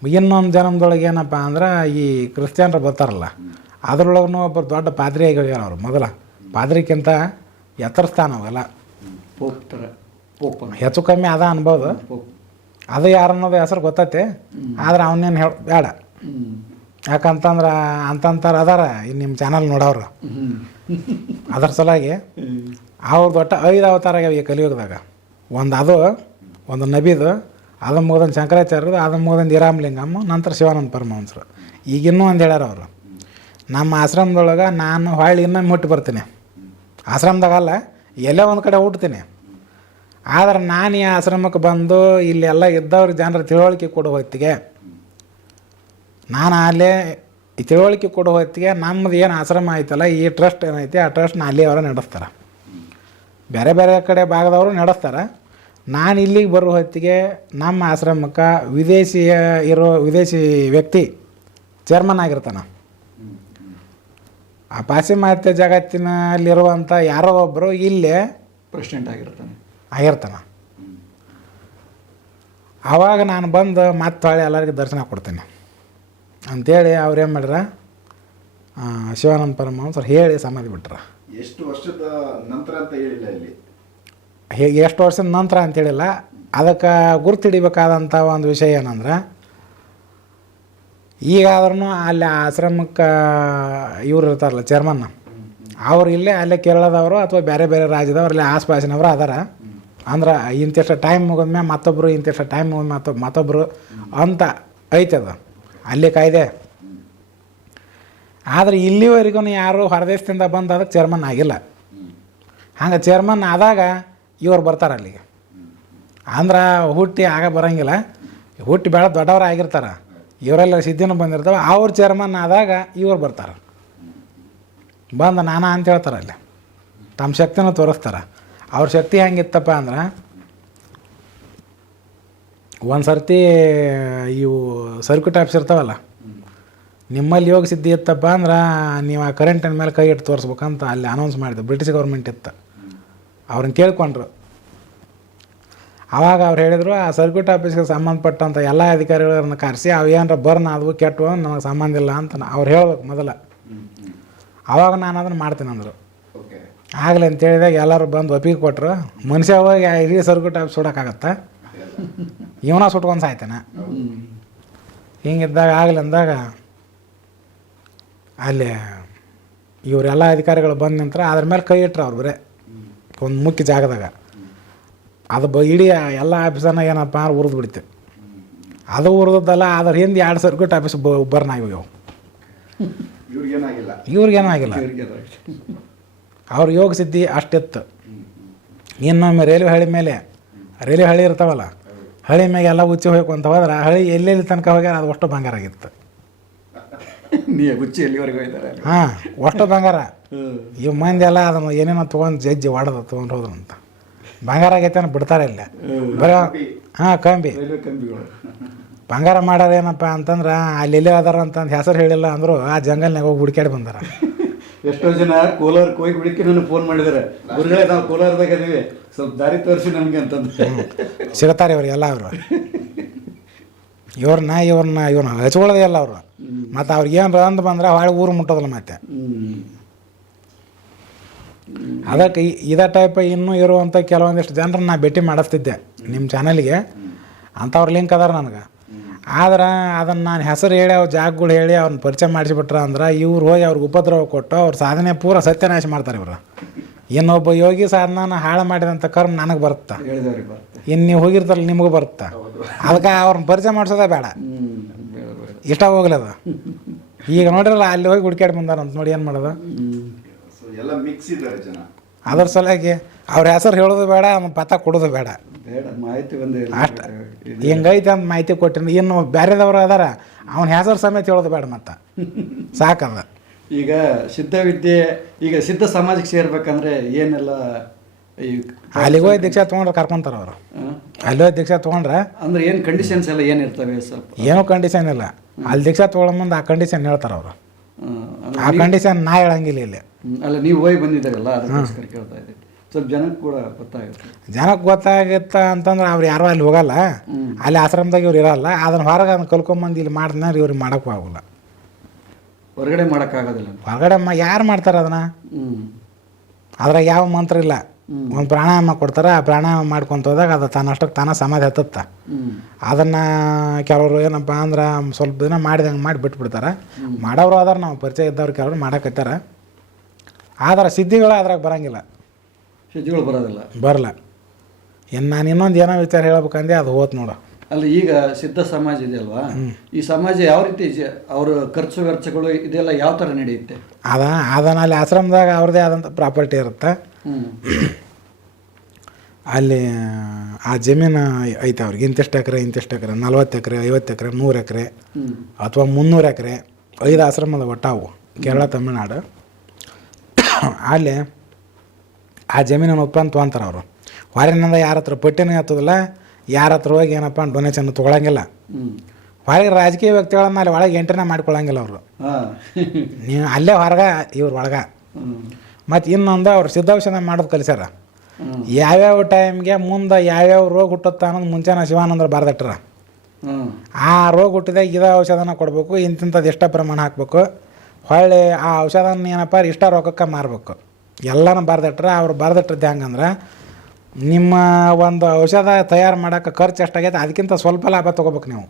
ಇನ್ನೊಂದು ಜನ್ಮದೊಳಗೆ ಏನಪ್ಪ ಅಂದ್ರೆ ಈ ಕ್ರಿಶ್ಚಿಯನ್ರು ಬರ್ತಾರಲ್ಲ ಅದರೊಳಗೂ ಒಬ್ಬರು ದೊಡ್ಡ ಪಾದ್ರಿಯಾಗಿ ಹೋಗ್ಯಾರ ಅವರು ಮೊದಲ. ಪಾದ್ರಿಕ್ಕಿಂತ ಎತ್ತರ ಸ್ಥಾನ ಅವೆಲ್ಲ ಹೆಚ್ಚು ಕಮ್ಮಿ ಅದ ಅನ್ಬೋದು. ಅದು ಯಾರನ್ನೋದು ಹೆಸರು ಗೊತ್ತೈತಿ ಆದ್ರೆ ಅವನೇನು ಹೇಳ ಬೇಡ. ಯಾಕಂತಂದ್ರೆ ಅಂತಂತಾರೆ ಅದಾರ ಇನ್ನು ನಿಮ್ಮ ಚಾನಲ್ ನೋಡೋರು. ಅದರ ಸಲುವಾಗಿ ಅವ್ರದ್ದು ದೊಡ್ಡ ಐದು ಅವತಾರ ಈ ಕಲಿಯುಗದಾಗ. ಒಂದು ಅದು, ಒಂದು ನಬಿದು ಅದು ಮುಗ್ದೊಂದು ಶಂಕರಾಚಾರ್ಯರು ಅದು ಮುಗ್ದೊಂದು ಇರಾಮಲಿಂಗಮ್ಮ ನಂತರ ಶಿವಾನಂದ ಪರಮಹಂಸರು. ಈಗ ಇನ್ನೂ ಒಂದು ಹೇಳ್ಯಾರ ಅವರು. ನಮ್ಮ ಆಶ್ರಮದೊಳಗೆ ನಾನು ಹೊಳ್ಳಿ ಇನ್ನೊಮ್ಮೆ ಹುಟ್ಟಿ ಬರ್ತೀನಿ. ಆಶ್ರಮದಾಗಲ್ಲ ಎಲ್ಲೇ ಒಂದು ಕಡೆ ಹುಟ್ತೀನಿ. ಆದ್ರೆ ನಾನು ಈ ಆಶ್ರಮಕ್ಕೆ ಬಂದು ಇಲ್ಲೆಲ್ಲ ಇದ್ದವ್ರಿಗೆ ಜನರ ತಿಳುವಳಿಕೆ ಕೊಡೋ ಹೊತ್ತಿಗೆ, ನಾನು ಅಲ್ಲೇ ಈ ತಿಳುವಳಿಕೆ ಕೊಡೋ ಹೊತ್ತಿಗೆ ನಮ್ಮದು ಏನು ಆಶ್ರಮ ಐತಲ್ಲ, ಈ ಟ್ರಸ್ಟ್ ಏನೈತಿ, ಆ ಟ್ರಸ್ಟ್ನ ಅಲ್ಲಿ ಅವರ ನಡೆಸ್ತಾರೆ. ಬೇರೆ ಬೇರೆ ಕಡೆ ಭಾಗದವರು ನಡೆಸ್ತಾರೆ. ನಾನು ಇಲ್ಲಿಗೆ ಬರೋ ಹೊತ್ತಿಗೆ ನಮ್ಮ ಆಶ್ರಮಕ್ಕೆ ವಿದೇಶಿಯ ಇರೋ ವಿದೇಶಿ ವ್ಯಕ್ತಿ ಚೇರ್ಮನ್ ಆಗಿರ್ತಾನೆ. ಆ ಪಾಶ್ಚಿಮಾತ್ಯ ಜಗತ್ತಿನಲ್ಲಿರುವಂಥ ಯಾರೋ ಒಬ್ಬರು ಇಲ್ಲೇ ಪ್ರೆಸಿಡೆಂಟ್ ಆಗಿರ್ತಾನೆ. ಆಗಿರ್ತಾನೆ. ಆವಾಗ ನಾನು ಬಂದು ಮತ್ತೆ ಹೊಳೆ ಎಲ್ಲರಿಗೂ ದರ್ಶನ ಕೊಡ್ತೇನೆ. ಅಂಥೇಳಿ ಅವ್ರು ಏನು ಮಾಡ್ರ ಶಿವಾನಂದ ಶಿವಾನಂದ ಸರ್ ಹೇಳಿ ಸಮಾಧಿ ಬಿಟ್ರ. ಎಷ್ಟು ವರ್ಷದ ನಂತರ ಅಂತ ಹೇಳಿಲ್ಲ ಇಲ್ಲಿ. ಹೇಗೆ ಎಷ್ಟು ವರ್ಷದ ನಂತರ ಅಂತೇಳಿಲ್ಲ. ಅದಕ್ಕೆ ಗುರ್ತಿಡಿಬೇಕಾದಂಥ ಒಂದು ವಿಷಯ ಏನಂದ್ರೆ ಈಗಾದ್ರೂ ಅಲ್ಲಿ ಆಶ್ರಮಕ್ಕೆ ಇವ್ರು ಇರ್ತಾರಲ್ಲ ಚೇರ್ಮನ್ನ ಅವ್ರು ಇಲ್ಲೇ ಅಲ್ಲೇ ಕೇರಳದವರು ಅಥವಾ ಬೇರೆ ಬೇರೆ ರಾಜ್ಯದವ್ರು ಇಲ್ಲೇ ಆಸ್ಪಾಸಿನವರು ಅದಾರ. ಅಂದ್ರೆ ಇಂತಿಷ್ಟು ಟೈಮ್ ಮುಗಿದ್ಮೇಲೆ ಮತ್ತೊಬ್ಬರು ಇಂತಿಷ್ಟು ಟೈಮ್ ಮುಗಿದ ಮತ್ತೊ ಮತ್ತೊಬ್ಬರು ಅಂತ ಐತೆ ಅದು. ಅಲ್ಲಿ ಕಾಯ್ದೆ. ಆದರೆ ಇಲ್ಲಿವರೆಗೂ ಯಾರು ಹೊರದೇಶದಿಂದ ಬಂದು ಅದಕ್ಕೆ ಚೇರ್ಮನ್ ಆಗಿಲ್ಲ. ಹಂಗೆ ಚೇರ್ಮನ್ ಆದಾಗ ಇವ್ರು ಬರ್ತಾರೆ ಅಲ್ಲಿಗೆ. ಅಂದ್ರೆ ಹುಟ್ಟಿ ಆಗ ಬರೋಂಗಿಲ್ಲ. ಹುಟ್ಟಿ ಭಾಳ ದೊಡ್ಡವ್ರು ಆಗಿರ್ತಾರೆ. ಇವರೆಲ್ಲ ಸಿದ್ಧಿನೂ ಬಂದಿರ್ತಾವೆ. ಅವ್ರ ಚೇರ್ಮನ್ ಆದಾಗ ಇವ್ರು ಬರ್ತಾರೆ. ಬಂದು ನಾನಾ ಅಂತ ಹೇಳ್ತಾರೆ ಅಲ್ಲಿ. ತಮ್ಮ ಶಕ್ತಿನೂ ತೋರಿಸ್ತಾರೆ. ಅವ್ರ ಶಕ್ತಿ ಹೆಂಗಿತ್ತಪ್ಪ ಅಂದ್ರೆ ಒಂದು ಸರ್ತಿ ಇವು ಸರ್ಕ್ಯೂಟ್ ಆಫೀಸ್ ಇರ್ತಾವಲ್ಲ, ನಿಮ್ಮಲ್ಲಿ ಯೋಗ ಸಿದ್ಧಿ ಇತ್ತಪ್ಪ ಅಂದ್ರೆ, ನೀವು ಆ ಕರೆಂಟಿನ ಮೇಲೆ ಕೈ ಇಟ್ಟು ತೋರಿಸ್ಬೇಕಂತ ಅಲ್ಲಿ ಅನೌನ್ಸ್ ಮಾಡಿದೆ ಬ್ರಿಟಿಷ್ ಗೌರ್ಮೆಂಟ್ ಇತ್ತು. ಅವ್ರನ್ನ ಕೇಳ್ಕೊಂಡ್ರು. ಆವಾಗ ಅವ್ರು ಹೇಳಿದರು ಆ ಸರ್ಕ್ಯೂಟ್ ಆಫೀಸ್ಗೆ ಸಂಬಂಧಪಟ್ಟಂಥ ಎಲ್ಲ ಅಧಿಕಾರಿಗಳನ್ನ ಕರೆಸಿ ಅವು ಏನಾರ ಬರ್ನ್ ಆದವು ಕೆಟ್ಟವು ನನಗೆ ಸಂಬಂಧ ಇಲ್ಲ ಅಂತ ಅವ್ರು ಹೇಳ್ಬೇಕು ಮೊದಲ. ಆವಾಗ ನಾನು ಅದನ್ನು ಮಾಡ್ತೀನಿ ಅಂದರು. ಆಗಲಿ ಅಂತ ಹೇಳಿದಾಗ ಎಲ್ಲರೂ ಬಂದು ಒಪ್ಪಿಗೆ ಕೊಟ್ಟರು ಮನುಷ್ಯ ಹೋಗಿ ಆ ಇಡೀ ಸರ್ಕ್ಯೂಟ್ ಆಫೀಸ್ ಸುಡೋಕ್ಕಾಗತ್ತಾ? ಇವನ ಸುಟ್ಕೊಂಡು ಸಾಯ್ತಾನೆ? ಹಿಂಗಿದ್ದಾಗ ಆಗಲಿ ಅಂದಾಗ ಅಲ್ಲಿ ಇವರೆಲ್ಲ ಅಧಿಕಾರಿಗಳು ಬಂದ ನಂತರ ಅದ್ರ ಮೇಲೆ ಕೈ ಇಟ್ಟರು ಅವ್ರು ಬರೇ. ಒಂದು ಮುಖ್ಯ ಜಾಗದಾಗ. ಅದು ಬ ಇಡೀ ಎಲ್ಲ ಆಫೀಸನ್ನ ಏನಪ್ಪ ಅಂದ್ರೆ ಉರಿದು ಬಿಡ್ತು. ಅದು ಉರಿದದ್ದಲ್ಲ ಅದ್ರ ಹಿಂದೆ ಎರಡು ಸರ್ಕ್ಯೂಟ್ ಆಫೀಸ್ ಬರ್ನ್ ಆಗಿವೆ ಇವ್ರಿಗೇನೂ ಆಗಿಲ್ಲ. ಅವ್ರ ಯೋಗ ಸಿದ್ಧಿ ಅಷ್ಟಿತ್ತು ಇನ್ನೊಮ್ಮೆ ರೈಲ್ವೆ ಹಳಿ ಮೇಲೆ ರೈಲ್ವೆ ಹಳಿ ಇರ್ತಾವಲ್ಲ ಹಳಿ ಮೇಲೆ ಎಲ್ಲ ಉಚ್ಚಿ ಹೋಗ್ಕೊಂತ ಹೋದ್ರೆ ಹಳಿ ಎಲ್ಲೆಲ್ಲಿ ತನಕ ಹೋಗ್ಯಾರ ಅದು ಅಷ್ಟು ಬಂಗಾರ ಆಗಿತ್ತು. ನೀ ಗುಚ್ಚಿ ಎಲ್ಲಿವರೆಗೂ ಇದ್ದಾರೆ ಹಾಂ ಅಷ್ಟು ಬಂಗಾರ. ಇವ್ ಮಂದಿ ಎಲ್ಲ ಅದನ್ನು ಏನೇನೋ ತೊಗೊಂಡು ಜಜ್ಜಿ ಹೊಡೆದು ತೊಗೊಂಡು ಹೋದ್ರು ಅಂತ. ಬಂಗಾರ ಆಗೈತೆ ಬಿಡ್ತಾರೆ ಇಲ್ಲ. ಹಾ ಹಾಂ ಕಂಬಿ. ಕಂಬಿಗಳು. ಬಂಗಾರ ಮಾಡೋರು ಏನಪ್ಪ ಅಂತಂದ್ರೆ ಅಲ್ಲಿ ಎಲ್ಲೇ ಅದಾರ ಅಂತಂದು ಹೆಸರು ಹೇಳಿಲ್ಲ ಅಂದ್ರು ಆ ಜಂಗಲ್ನಾಗ ಹೋಗಿ ಹುಡುಕ್ಯಾಡಿ ಬಂದಾರ. ಎಷ್ಟೋ ಜನ ಕೋಲಾರಕ್ಕೆ ಹೋಗಿ ಹುಡುಕಿ ನನಗೆ ಫೋನ್ ಮಾಡಿದ್ದಾರೆ ಗುರುಗಳೇ ನಾವು ಕೋಲಾರದಾಗ ಇದೀವಿ. ಸ್ವಲ್ಪ ದಾರಿ ತೋರಿಸಿ ನಮಗೆ ಅಂತಂದು. ಸಿಗ್ತಾರೆ ಇವ್ರಿಗೆಲ್ಲ ಅವರು. ಇವ್ರನ್ನ ಇವ್ರನ್ನ ಇವ್ರನ್ನ ಹಚ್ಕೊಳ್ಳೋದೇ ಇಲ್ಲ ಅವರು. ಮತ್ತು ಅವ್ರಿಗೆ ಏನು ಬಂದ್ರೆ ಹೊಳೆ ಊರು ಮುಟ್ಟೋದಿಲ್ಲ ಮತ್ತೆ. ಅದಕ್ಕೆ ಇದೇ ಟೈಪ್ ಇನ್ನೂ ಇರುವಂಥ ಕೆಲವೊಂದಿಷ್ಟು ಜನರನ್ನ ನಾ ಭೇಟಿ ಮಾಡಿಸ್ತಿದ್ದೆ ನಿಮ್ಮ ಚಾನಲ್ಗೆ ಅಂಥವ್ರ ಲಿಂಕ್ ಅದಾರ ನನಗೆ. ಆದ್ರೆ ಅದನ್ನು ನಾನು ಹೆಸರು ಹೇಳಿ, ಅವ್ರ ಜಾಗಗಳು ಹೇಳಿ ಅವ್ರನ್ನ ಪರಿಚಯ ಮಾಡಿಸಿಬಿಟ್ರ ಅಂದ್ರೆ ಇವ್ರು ಹೋಗಿ ಅವ್ರಿಗೆ ಉಪದ್ರವ ಕೊಟ್ಟು ಅವ್ರ ಸಾಧನೆ ಪೂರ ಸತ್ಯನಾಶ ಮಾಡ್ತಾರೆ ಇವರು. ಇನ್ನೊಬ್ಬ ಯೋಗಿ ಸಾಧನ ಹಾಳು ಮಾಡಿದಂಥ ಕರ್ಮ ನನಗೆ ಬರುತ್ತೆ? ಹೇಳಿದವ್ರಿಗೆ ಬರುತ್ತೆ. ಇನ್ನು ನೀವು ಹೋಗಿರ್ತಾರಲ್ಲ ನಿಮಗೂ ಬರುತ್ತೆ? ಅದಕ್ಕೆ ಅವ್ರನ್ನ ಪರಿಚಯ ಮಾಡಿಸೋದೇ ಬೇಡ. ಇಷ್ಟ ಹೋಗ್ಲದ ಅದು. ಈಗ ನೋಡಿರಲ್ಲ ಅಲ್ಲಿ ಹೋಗಿ ಹುಡ್ಕ್ಯಾಡಿ ಬಂದಾರ ಅಂತ ನೋಡಿ ಏನು ಮಾಡೋದು? ಹ್ಮ್. ಎಲ್ಲ ಮಿಕ್ಸ್ ಇದ್ದಾರೆ ಜನ. ಅದ್ರ ಸಲುವಾಗಿ ಅವ್ರ ಹೆಸರು ಹೇಳೋದು ಬೇಡ ಅವ್ನ ಪತ್ತ ಕೊಡೋದು ಬೇಡ. ಅಷ್ಟ. ಇದು- ಅಂತ ಮಾಹಿತಿ ಕೊಟ್ಟಿನಿ ಇನ್ನು ಬೇರೆದವ್ರು ಅದಾರ ಅವ್ನ ಹೆಸರು ಸಮೇತ ಹೇಳೋದು ಬೇಡ ಮತ್ತೆ. ಸಾಕದ. ಈಗ ಸಿದ್ಧವಿದ್ಯೆ ಈಗ ಸಿದ್ಧ ಸಮಾಜಕ್ಕೆ ಸೇರ್ಬೇಕಂದ್ರೆ ಏನೆಲ್ಲ ಅಲ್ಲಿಗೋ ಹೋಗಿ ದೀಕ್ಷಾ ತೊಗೊಂಡ್ರೆ ಕರ್ಕೊಂತಾರೆ ಅವರು? ಅಲ್ಲಿ ಹೋಗಿ ದೀಕ್ಷಾ ತೊಗೊಂಡ್ರೆ ಅಂದ್ರೆ ಏನು ಕಂಡೀಷನ್ಸ್ ಎಲ್ಲ ಇರ್ತವೆ ಸ್ವಲ್ಪ? ಏನೂ ಕಂಡೀಷನ್ ಇಲ್ಲ. ಅಲ್ಲಿ ದೀಕ್ಷಾ ತೊಗೊಳಂಬಂದು ಆ ಕಂಡೀಷನ್ ಹೇಳ್ತಾರೆ ಅವರು. ಆ, ಕಂಡೀಷನ್ ನಾ ಹೇಳಂಗಿಲ್ಲ ಇಲ್ಲಿ. ಅಲ್ಲ ನೀವು ಹೋಗಿ ಬಂದಿದ್ದಾರಲ್ಲ ಅದಕ್ಕೋಸ್ಕರ ಕೇಳ್ತಾ ಇದ್ದೀನಿ. ಸ್ವಲ್ಪ ಜನಕ್ಕೆ ಕೂಡ ಗೊತ್ತಾಗುತ್ತೆ. ಜನಕ್ಕೆ ಗೊತ್ತಾಗುತ್ತೆ ಅಂತಂದ್ರೆ ಅವ್ರು ಯಾರು ಅಲ್ಲಿ ಹೋಗಲ್ಲ. ಅಲ್ಲಿ ಆಶ್ರಮದಾಗ ಇವ್ರು ಇರಲ್ಲ. ಅದನ್ನ ಹೊರಗೆ ಅದನ್ನ ಕಲ್ಕೊಂಬಂದು ಇಲ್ಲಿ ಮಾಡಿದ್ರೆ ಇವ್ರಿಗೆ ಮಾಡೋಕ್ಕೂ ಆಗೋಲ್ಲ. ಹೊರಗಡೆ ಮಾಡೋಕ್ಕಾಗೋದಿಲ್ಲ. ಹೊರಗಡೆ ಮ ಯಾರು ಮಾಡ್ತಾರೆ ಅದನ್ನ? ಹ್ಞೂ ಅದ್ರಾಗ ಯಾವ ಮಂತ್ರ ಇಲ್ಲ. ಒಂದು ಪ್ರಾಣಾಯಾಮ ಕೊಡ್ತಾರೆ ಆ ಪ್ರಾಣಾಯಾಮ ಮಾಡ್ಕೊಂತ ಹೋದಾಗ ಅದು ತನ್ನಷ್ಟಕ್ಕೆ ತಾನ ಸಮಾಧಿ ಹತ್ತತ್ತ. ಅದನ್ನ ಅದನ್ನು ಕೆಲವರು ಏನಪ್ಪ ಅಂದ್ರೆ ಸ್ವಲ್ಪ ದಿನ ಮಾಡಿದಂಗೆ ಮಾಡಿ ಬಿಟ್ಬಿಡ್ತಾರೆ. ಮಾಡೋರು ಆದ್ರೆ ನಾವು ಪರಿಚಯ ಇದ್ದವ್ರು ಕೆಲವರು ಮಾಡಕತ್ತಾರ ಆದ್ರೆ ಸಿದ್ಧಿಗಳು ಅದ್ರಾಗ ಬರಂಗಿಲ್ಲ. ಸಿದ್ಧಿಗಳು ಬರೋದಿಲ್ಲ. ಬರಲ್ಲ. ಇನ್ನು ನಾನು ಇನ್ನೊಂದು ಏನೋ ವಿಚಾರ ಹೇಳ್ಬೇಕಂದೆ ಅದು ಹೋತ್ ನೋಡು. ಅಲ್ಲಿ ಈಗ ಸಿದ್ಧ ಸಮಾಜ ಇದೆ ಅಲ್ವಾ? ಈ ಸಮಾಜ ಯಾವ ರೀತಿ ಅವ್ರ ಖರ್ಚು ವೆಚ್ಚಗಳು ಇದೆಲ್ಲ ಯಾವ ಥರ ನಡೆಯುತ್ತೆ? ಅದ ಅದನ್ನ ಅಲ್ಲಿ ಆಶ್ರಮದಾಗ ಅವ್ರದ್ದೇ ಆದಂಥ ಪ್ರಾಪರ್ಟಿ ಇರುತ್ತೆ? ಅಲ್ಲಿ ಆ ಜಮೀನು ಐತೆ ಅವ್ರಿಗೆ ಇಂತಿಷ್ಟು ಎಕರೆ ಇಂತಿಷ್ಟು ಎಕರೆ ನಲ್ವತ್ತು ಎಕರೆ ಐವತ್ತು ಎಕರೆ ನೂರು ಎಕರೆ ಅಥವಾ ಮುನ್ನೂರು ಎಕರೆ ಐದು ಆಶ್ರಮದ ಒಟ್ಟಾವು ಕೇರಳ ತಮಿಳ್ನಾಡು. ಅಲ್ಲಿ ಆ ಜಮೀನನ್ನು ಒಪ್ಪಂತ ತೊಗೊಂತಾರೆ ಅವರು. ಹೊರಗಿನಿಂದ ಯಾರ ಹತ್ರ ಪಟ್ಟಿನೇ ಹತ್ತೋದಿಲ್ಲ ಯಾರ ಹತ್ರ ಹೋಗಿ ಏನಪ್ಪ ಡೊನೇಷನ್ ತೊಗೊಳಂಗಿಲ್ಲ. ಹೊರಗೆ ರಾಜಕೀಯ ವ್ಯಕ್ತಿಗಳನ್ನ ಅಲ್ಲಿ ಒಳಗೆ ಎಂಟ್ರಿನ ಮಾಡ್ಕೊಳಂಗಿಲ್ಲ ಅವರು. ನೀವು ಅಲ್ಲೇ ಹೊರಗೆ ಇವ್ರ ಒಳಗೆ. ಮತ್ತು ಇನ್ನೊಂದು ಅವ್ರು ಸಿದ್ಧೌಷಧ ಮಾಡೋದು ಕಲಿಸ್ಯಾರ. ಯಾವ್ಯಾವ ಟೈಮ್ಗೆ ಮುಂದೆ ಯಾವ್ಯಾವ ರೋಗ ಹುಟ್ಟುತ್ತ ಅನ್ನೋದು ಮುಂಚೆನ ಶಿವಾನಂದ್ರ ಬರ್ದಿಟ್ರ. ಆ ರೋಗ ಹುಟ್ಟಿದಾಗ ಇದ ಔಷಧನ ಕೊಡಬೇಕು ಇಂತಿಂಥದ್ದು ಎಷ್ಟ ಪ್ರಮಾಣ ಹಾಕಬೇಕು. ಹೊಳ್ಳಿ ಆ ಔಷಧನ ಏನಪ್ಪ ಇಷ್ಟ ರೋಗಕ್ಕೆ ಮಾರಬೇಕು. ಎಲ್ಲನೂ ಬರ್ದಿಟ್ರ ಅವ್ರು ಬರ್ದಿಟ್ಟಿದ್ದು ಹೆಂಗಂದ್ರೆ ನಿಮ್ಮ ಒಂದು ಔಷಧ ತಯಾರು ಮಾಡೋಕ್ಕೆ ಖರ್ಚು ಎಷ್ಟಾಗೈತೆ, ಅದಕ್ಕಿಂತ ಸ್ವಲ್ಪ ಲಾಭ ತೊಗೋಬೇಕು ನೀವು.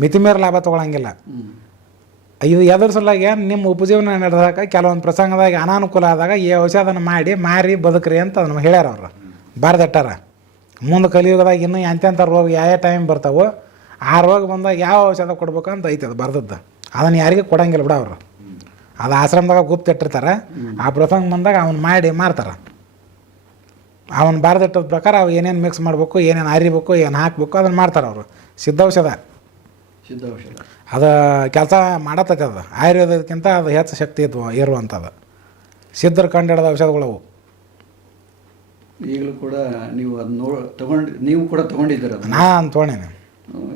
ಮಿತಿಮೀರಿ ಲಾಭ ತೊಗೊಳಂಗಿಲ್ಲ. ಇದು ಎದುರು ಸಲುವಾಗಿ ನಿಮ್ಮ ಉಪಜೀವನ ನಡೆದಾಗ ಕೆಲವೊಂದು ಪ್ರಸಂಗದಾಗ ಅನಾನುಕೂಲ ಆದಾಗ ಈ ಔಷಧನ ಮಾಡಿ, ಮಾರಿ, ಬದುಕ್ರಿ ಅಂತ ನಮ್ಗೆ ಹೇಳ್ಯಾರ ಅವರು. ಬಾರ್ದಟ್ಟಾರ ಮುಂದೆ ಕಲಿಯುಗದಾಗ ಇನ್ನೂ ಎಂತೆಂಥ ರೋಗ, ಯಾವ ಟೈಮ್ ಬರ್ತಾವೋ, ಆ ರೋಗ ಬಂದಾಗ ಯಾವ ಔಷಧ ಕೊಡ್ಬೇಕು ಅಂತ ಐತೆ ಅದು ಬರ್ದದ್ದು. ಅದನ್ನು ಯಾರಿಗೂ ಕೊಡಂಗಿಲ್ಲ ಬಿಡ ಅವರು. ಅದು ಆಶ್ರಮದಾಗ ಗುಪ್ತ ಇಟ್ಟಿರ್ತಾರೆ. ಆ ಪ್ರಸಂಗ ಬಂದಾಗ ಅವ್ನು ಮಾಡಿ ಮಾರ್ತಾರೆ. ಅವನು ಬಾರದಿಟ್ಟದ ಪ್ರಕಾರ ಅವು ಏನೇನು ಮಿಕ್ಸ್ ಮಾಡಬೇಕು ಏನೇನು ಅರಿಬೇಕು ಏನು ಹಾಕಬೇಕು ಅದನ್ನು ಮಾಡ್ತಾರೆ ಅವರು. ಸಿದ್ಧೌಷಧ. ಸಿದ್ಧೌಷಧ. ಅದು ಕೆಲಸ ಮಾಡತ್ತೈತೆ ಅದು. ಆಯುರ್ವೇದಕ್ಕಿಂತ ಅದು ಹೆಚ್ಚು ಶಕ್ತಿ ಇದ್ವು ಇರುವಂಥದ್ದು ಸಿದ್ಧರು ಕಂಡಿಡಿದ ಔಷಧಗಳವು. ಈಗಲೂ ಕೂಡ ನೀವು ಅದು ನೋ ತಗೊಂಡು ನೀವು ಕೂಡ ತಗೊಂಡಿದ್ದೀರ ಅದನ್ನ? ನಾನು ತೊಗೊಂಡೇನೆ